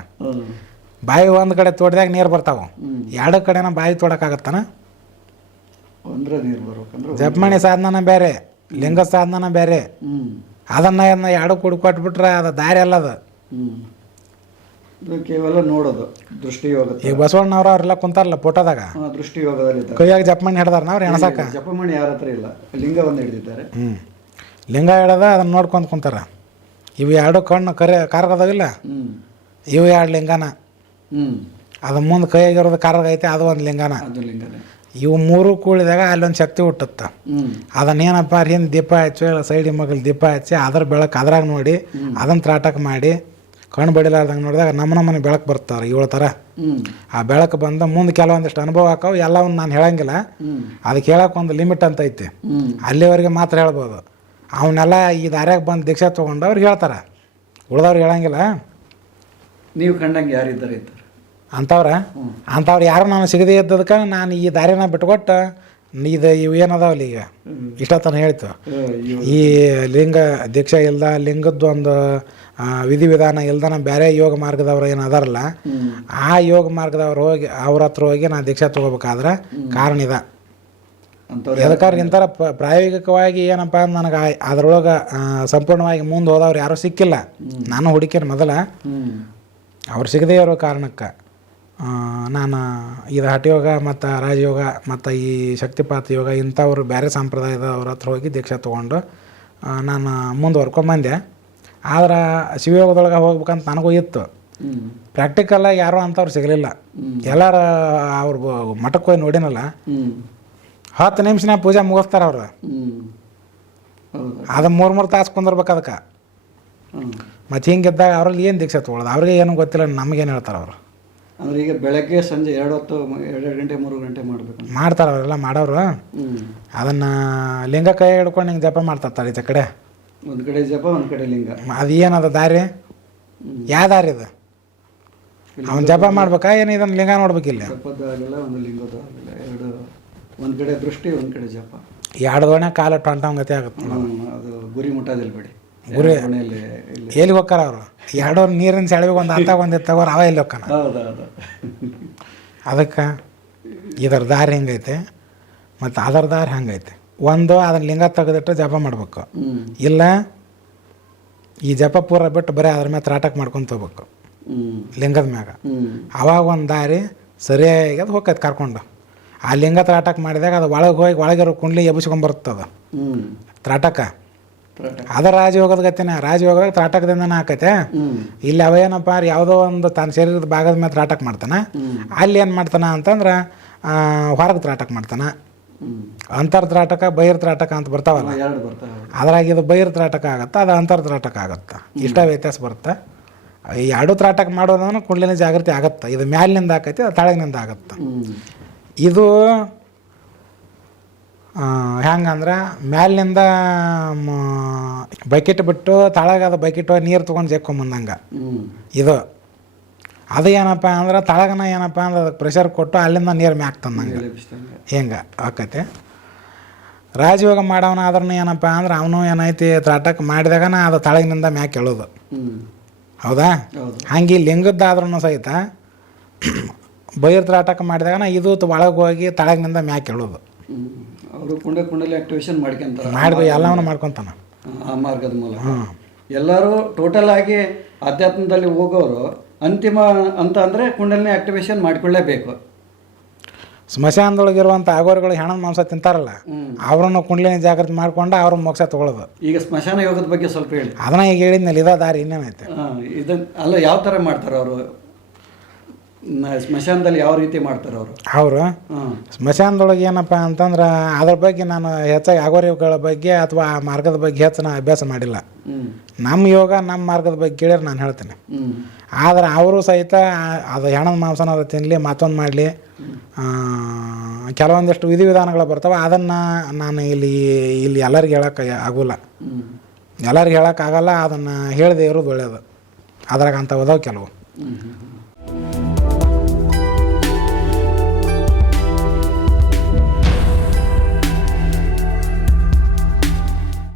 ಬಾಯಿ ಒಂದು ಕಡೆ ತೊಡ್ದಾಗ ನೀರು ಬರ್ತಾವೆ. ಎರಡು ಕಡೆನ ಬಾಯಿ ತೋಡಕ್ಕಾಗತ್ತಾನ ಅಂದ್ರೆ ನೀರು ಬರ್ಬೇಕಂದ್ರೆ ಜಪಮಣಿ ಸಾಧನ ಬೇರೆ ಲಿಂಗ ಸಾಧನ ಬೇರೆ. ಹ್ಞೂ ಅದನ್ನ ಇದನ್ನ ಎರಡು ಕುಡಿ ಕೊಟ್ಬಿಟ್ರೆ ಅದು ದಾರಿ ಅಲ್ಲ ಹ್ಞೂ ಇದು ಕೇವಲ ನೋಡೋದು ದೃಷ್ಟಿಯೋಗ ಈಗ ಬಸವಣ್ಣವ್ರು ಅವರೆಲ್ಲ ಕುಂತಾರಲ್ಲ ಫೋಟೋದಾಗ? ಯೋಗದಲ್ಲಿ ದೃಷ್ಟಿಯೋಗದಲ್ಲಿದ್ದಾರೆ ಕೈಯಾಗ ಜಪಮಣಿ ಹಿಡ್ದಾರ ನಾವ್ರು ಎಣಸಾಕ ಜಪಮಣಿ ಯಾರ ಹತ್ರ ಇಲ್ಲ ಲಿಂಗ ಒಂದು ಹಿಡಿದಿದ್ದಾರೆ. ಹ್ಞೂ ಲಿಂಗ ಹಿಡದ ಅದನ್ನ ನೋಡ್ಕೊಂತ ಕುಂತಾರ. ಇವು ಎರಡು ಕಣ್ಣು ಕರೆ ಕಾರ್ಗದಾವಿಲ್ಲ ಹ್ಞೂ ಇವು ಎರಡು ಲಿಂಗನ. ಹ್ಞೂ ಅದು ಮುಂದೆ ಕೈಯಾಗಿರೋದು ಕಾರ್ಗ ಐತೆ ಅದು ಒಂದು ಲಿಂಗನ. ಅದು ಲಿಂಗನೇ. ಇವು ಮೂರು ಕೂಳಿದಾಗ ಅಲ್ಲೊಂದು ಶಕ್ತಿ ಹುಟ್ಟುತ್ತ. ಅದನ್ನ ಅದನ್ನೇನಪ್ಪ ಹಿಂದೆ ದೀಪ ಹಚ್ಚಿ ಸೈಡಿ ಮಗಲ್ ದೀಪ ಹಚ್ಚಿ ಅದ್ರ ಬೆಳಕು ಅದ್ರಾಗ ನೋಡಿ ಅದನ್ನ ತ್ರಾಟಕ ಮಾಡಿ ಕಣ್ಣು ಬಡಿಲಾರ್ದಂಗೆ ನೋಡಿದಾಗ ನಮ್ಮ ನಮ್ಮನೆ ಬೆಳಕು ಬರ್ತಾರೆ ಏಳು ಥರ ಆ ಬೆಳಕು ಬಂದ ಮುಂದೆ ಕೆಲವೊಂದಿಷ್ಟು ಅನುಭವ ಹಾಕವು ಎಲ್ಲವನ್ನು ನಾನು ಹೇಳಂಗಿಲ್ಲ. ಅದಕ್ಕೆ ಹೇಳಕ್ಕೆ ಒಂದು ಲಿಮಿಟ್ ಅಂತ ಐತಿ. ಅಲ್ಲಿವರೆಗೆ ಮಾತ್ರ ಹೇಳ್ಬೋದು. ಅವನ್ನೆಲ್ಲ ಈ ದಾರ್ಯಾಗ ಬಂದು ದೀಕ್ಷೆ ತೊಗೊಂಡು ಅವ್ರಿಗೆ ಹೇಳ್ತಾರೆ. ಉಳ್ದವ್ರಿಗೆ ಹೇಳಂಗಿಲ್ಲ. ನೀವು ಕಂಡಂಗೆ ಯಾರಿದ್ದಾರೆ ಅಂಥವ್ರ ಅಂಥವ್ರು ಯಾರು ನಾನು ಸಿಗದೇ ಇದ್ದದಕ್ಕೆ ನಾನು ಈ ದಾರಿನ ಬಿಟ್ಕೊಟ್ಟು ಇದು ಇವು ಏನದಾವಲ್ಲ ಈಗ? ಇಷ್ಟತನ ಹೇಳ್ತು. ಈ ಲಿಂಗ ದೀಕ್ಷೆ ಇಲ್ದ ಲಿಂಗದ್ದು ಒಂದು ವಿಧಿವಿಧಾನ ಇಲ್ದನ ಬೇರೆ ಯೋಗ ಮಾರ್ಗದವ್ರು ಏನು ಅದಾರಲ್ಲ ಆ ಯೋಗ ಮಾರ್ಗದವ್ರು ಹೋಗಿ ಅವ್ರ ಹತ್ರ ಹೋಗಿ ನಾನು ದೀಕ್ಷೆ ತೊಗೋಬೇಕಾದ್ರೆ ಕಾರಣ ಇದ. ಎದಕ್ಕಾರ ಇಂಥರ ಪ್ರಾಯೋಗಿಕವಾಗಿ ಏನಪ್ಪ ನನಗೆ ಅದ್ರೊಳಗೆ ಸಂಪೂರ್ಣವಾಗಿ ಮುಂದೆ ಹೋದವ್ರು ಯಾರೂ ಸಿಕ್ಕಿಲ್ಲ. ನಾನು ಹುಡುಕಿನ ಮೊದಲ. ಅವ್ರು ಸಿಗದೇ ಇರೋ ಕಾರಣಕ್ಕೆ. ನಾನು ಇದು ಹಠಯೋಗ ಮತ್ತು ರಾಜಯೋಗ ಮತ್ತು ಈ ಶಕ್ತಿಪಾತ ಯೋಗ ಇಂಥವ್ರು ಬೇರೆ ಸಂಪ್ರದಾಯದವ್ರ ಹತ್ರ ಹೋಗಿ ದೀಕ್ಷೆ ತೊಗೊಂಡು ನಾನು ಮುಂದುವರ್ಕೊಂಬಂದೆ ಆದ್ರೆ ಶಿವಯೋಗದೊಳಗೆ ಹೋಗ್ಬೇಕಂತ ನನಗೂ ಇತ್ತು. ಪ್ರಾಕ್ಟಿಕಲಾಗಿ ಯಾರೂ ಅಂಥವ್ರು ಸಿಗಲಿಲ್ಲ. ಎಲ್ಲರ ಅವ್ರ ಮಠಕ್ಕೆ ಹೋಗಿ ನೋಡಿನಲ್ಲ. ಹತ್ತು ನಿಮಿಷನಾಗ ಪೂಜೆ ಮುಗಿಸ್ತಾರೆ ಅವ್ರು. ಅದು ಮೂರು ಮೂರು ತಾಸು ಕುಂದಿರ್ಬೇಕು ಅದಕ್ಕೆ. ಮತ್ತು ಮತ್ತು ಹಿಂಗಿದ್ದಾಗ ಅವ್ರಲ್ಲಿ ಏನು ದೀಕ್ಷೆ ತೊಗೊಳೋದು? ಅವ್ರಿಗೆ ಏನು ಗೊತ್ತಿಲ್ಲ ನಮಗೇನು ಹೇಳ್ತಾರೆ ಅವರು. ಅಂದ್ರೆ ಈಗ ಬೆಳಗ್ಗೆ ಸಂಜೆ ಎರಡು ಹೊತ್ತು ಎರಡು ಗಂಟೆ ಮೂರು ಗಂಟೆ ಮಾಡಬೇಕು ಮಾಡ್ತಾರೆ ಅವರೆಲ್ಲ ಮಾಡೋರು? ಅದನ್ನ ಲಿಂಗ ಕೈ ಹಿಡ್ಕೊಂಡು ಹಿಂಗೆ ಜಪ ಮಾಡ್ತಾರೆ ಈಚೆ ಕಡೆ. ಒಂದು ಕಡೆ ಜಪ ಒಂದು ಕಡೆ ಲಿಂಗ. ಅದು ಏನದ ದಾರಿ? ಯಾವ ದಾರಿ ಅದು? ಅವ್ನು ಜಪ ಮಾಡ್ಬೇಕಾ? ಏನು ಇದನ್ನು ಲಿಂಗ ನೋಡ್ಬೇಕಿಲ್ಲ ಜಪದ್ದು ಆಗಿಲ್ಲ ಒಂದು ಲಿಂಗದ ಆಗಿಲ್ಲ ಎರಡು ಒಂದು ಕಡೆ ದೃಷ್ಟಿ ಒಂದು ಕಡೆ ಜಪ. ಎರಡು ದೋಣೆ ಕಾಲ ಟೊಂಟಮ್ ಗತಿ ಆಗುತ್ತೆ ಅದು ಗುರಿ ಮುಟ್ಟೋದಿಲ್ಲ ಬಿಡಿ ಗುರಿ- ಎಲ್ಲಿ ಹೋಗ್ತಾರ ಅವರು? ಎರಡೋ ನೀರಿನ ಸೆಳವಿಗೆ ಒಂದು ಅಂತ ಒಂದು ತಗೋರು ಅವ ಎಲ್ಲಿ ಹೋಗ್ತಾನ? ಅದಕ್ಕೆ ಇದರ ದಾರಿ ಹೆಂಗೈತೆ ಮತ್ತು ಅದರ ದಾರಿ ಹೆಂಗೈತೆ? ಒಂದು ಅದನ್ನ ಲಿಂಗ ತೆಗೆದಿಟ್ಟು ಜಪ ಮಾಡ್ಬೇಕು. ಇಲ್ಲ ಈ ಜಪ ಪೂರ ಬಿಟ್ಟು ಬರೀ ಅದ್ರ ಮೇಲೆ ತ್ರಾಟಕ ಮಾಡ್ಕೊಂತ ಹೋಗ್ಬೇಕು ಲಿಂಗದ ಮ್ಯಾಗ. ಅವಾಗ ಒಂದು ದಾರಿ ಸರಿಯಾಗಿ ಅದು ಹೋಗ್ತೈತೆ ಕರ್ಕೊಂಡು. ಆ ಲಿಂಗ ತ್ರಾಟಕ್ ಮಾಡಿದಾಗ ಅದು ಒಳಗೆ ಹೋಗಿ ಒಳಗಿರೋ ಕುಂಡ್ಲಿ ಎಬ್ಬಿಸ್ಕೊಂಬರ್ತದ ಅದು ತ್ರಾಟಕ. ತ್ರಾಟ ಅದ ರಾಜಯೋಗದ ಗತಿನ. ರಾಜಯೋಗದಾಗ ತ್ರಾಟಕದಿಂದ ಆಕೈತೆ ಇಲ್ಲಿ ಇಲ್ಲಿ ಅವೇನಪ್ಪ ಯಾವುದೋ ಒಂದು ತನ್ನ ಶರೀರದ ಭಾಗದ ಮೇಲೆ ತ್ರಾಟಕ ಮಾಡ್ತಾನ. ಅಲ್ಲಿ ಏನು ಮಾಡ್ತಾನ ಅಂತಂದ್ರೆ ಹೊರಗೆ ತ್ರಾಟಕ ಮಾಡ್ತಾನ. ಅಂತರ್ ತ್ರಾಟಕ ಬಹಿರ್ ತ್ರಾಟಕ ಅಂತ ಬರ್ತಾವಲ್ಲ? ಅದ್ರಾಗ ಇದು ಬಹಿರ್ ತ್ರಾಟಕ ಆಗುತ್ತೆ ಅದು ಅಂತರ್ ತ್ರಾಟಕ ಆಗತ್ತೆ. ಇಷ್ಟ ವ್ಯತ್ಯಾಸ ಬರುತ್ತೆ. ಈ ಎರಡು ತ್ರಾಟಕ ಮಾಡೋದನ್ನು ಕುಂಡ್ಲಿನ ಜಾಗೃತಿ ಆಗತ್ತೆ. ಇದು ಮ್ಯಾಲಿನಿಂದ ಆಕೈತಿ ಅದು ತಳಗಿನಿಂದ ಆಗತ್ತೆ. ಇದು ಹೆಂಗಂದ್ರೆ ಮ್ಯಾಲಿನಿಂದ ಬಕೆಟ್ ಬಿಟ್ಟು ತಳಗ ಅದು ಬಕೆಟ್ ನೀರು ತೊಗೊಂಡು ಜೇಕೊಂಬಂದಂಗೆ ಇದು. ಅದು ಏನಪ್ಪ ಅಂದ್ರೆ ತಳಗನ ಏನಪ್ಪ ಅಂದ್ರೆ ಅದಕ್ಕೆ ಪ್ರೆಷರ್ ಕೊಟ್ಟು ಅಲ್ಲಿಂದ ನೀರು ಮ್ಯಾಕ್ ತಂದಂಗೆ. ಹೆಂಗೆ? ಆಕೈತೆ. ರಾಜಯೋಗ ಮಾಡವನ ಆದ್ರೂ ಏನಪ್ಪ ಅಂದ್ರೆ ಅವನು ಏನೈತಿ ತ್ರಾಟಕ್ಕೆ ಮಾಡಿದಾಗನ ಅದು ತಳಗಿನಿಂದ ಮ್ಯಾಕ್ ಹೇಳೋದು ಹೌದಾ? ಹಂಗೆ ಲಿಂಗದ್ದಾದ್ರೂ ಸಹಿತ ಬೈರ್ ತ್ರಾಟಕ ಮಾಡಿದಾಗನ ಇದು ಒಳಗೆ ಹೋಗಿ ತಳಗಿನಿಂದ ಮ್ಯಾಕ್ ಹ್ಮ್. ಅವರು ಕುಂಡ ಕುಂಡಲಿ ಆಕ್ಟಿವೇಶನ್ ಮಾಡ್ಕೊಂತಾರೆ. ಮಾಡಿ ಎಲ್ಲವನ್ನ ಮಾಡ್ಕೊತಾನ. ಆ ಮಾರ್ಗದ ಮೂಲಕ. ಎಲ್ಲರೂ ಟೋಟಲ್ ಆಗಿ ಅಧ್ಯಾತ್ಮದಲ್ಲಿ ಹೋಗೋರು ಅಂತಿಮ ಅಂತ ಅಂದ್ರೆ ಕುಂಡಲಿನಿ ಆಕ್ಟಿವೇಶನ್ ಮಾಡ್ಕೊಳ್ಳೇಬೇಕು. ಸ್ಮಶಾನದೊಳಗಿರುವಂಥ ಆಗೋರುಗಳು ಹೆಣದ ಮಾಂಸ ತಿಂತಾರಲ್ಲ ಅವರನ್ನು ಕುಂಡ್ಲಿನ ಜಾಗೃತಿ ಮಾಡ್ಕೊಂಡು ಅವ್ರ ಮೋಕ್ಷ ತಗೊಳ್ಳೋದು. ಈಗ ಸ್ಮಶಾನ ಯೋಗದ ಬಗ್ಗೆ ಸ್ವಲ್ಪ ಹೇಳಿ. ಅದನ್ನ ಈಗ ಹೇಳಿದ್ಮೇಲೆ ಇದ ದಾರಿ ಇನ್ನೇನೈತೆ? ಇದನ್ನ ಇದನ್ ಅಲ್ಲ ಯಾವ ಥರ ಮಾಡ್ತಾರೆ ಅವರು? ಸ್ಮಶಾನದಲ್ಲಿ ಯಾವ ರೀತಿ ಮಾಡ್ತಾರೆ ಅವರು? ಅವರು? ಸ್ಮಶಾನದೊಳಗೆ ಏನಪ್ಪ ಅಂತಂದ್ರೆ ಅದ್ರ ಬಗ್ಗೆ ನಾನು ಹೆಚ್ಚಾಗಿ ಆಗೋರಿಗಳ ಬಗ್ಗೆ ಅಥವಾ ಆ ಮಾರ್ಗದ ಬಗ್ಗೆ ಹೆಚ್ಚು ನಾನು ಅಭ್ಯಾಸ ಮಾಡಿಲ್ಲ. ನಮ್ಮ ಯೋಗ ನಮ್ಮ ಮಾರ್ಗದ ಬಗ್ಗೆ ಕೇಳಿದ್ರೆ ನಾನು ಹೇಳ್ತೇನೆ. ಆದರೆ ಅವರು ಸಹಿತ ಅದು ಹೆಣದ ಮಾಂಸನಾದ್ರು ತಿನ್ನಲಿ ಮತ್ತೊಂದು ಮಾಡಲಿ ಕೆಲವೊಂದಿಷ್ಟು ವಿಧಿವಿಧಾನಗಳು ಬರ್ತವೆ ಅದನ್ನು ನಾನು ಇಲ್ಲಿ ಇಲ್ಲಿ ಎಲ್ಲರಿಗೆ ಹೇಳೋಕ್ಕೆ ಆಗೋಲ್ಲ. ಎಲ್ಲರಿಗೆ ಹೇಳೋಕ್ಕಾಗಲ್ಲ ಅದನ್ನು ಹೇಳದೆ ಇರೋದು ಒಳ್ಳೆಯದು ಅದ್ರಾಗ ಅಂತ ಹೋದವು ಕೆಲವು.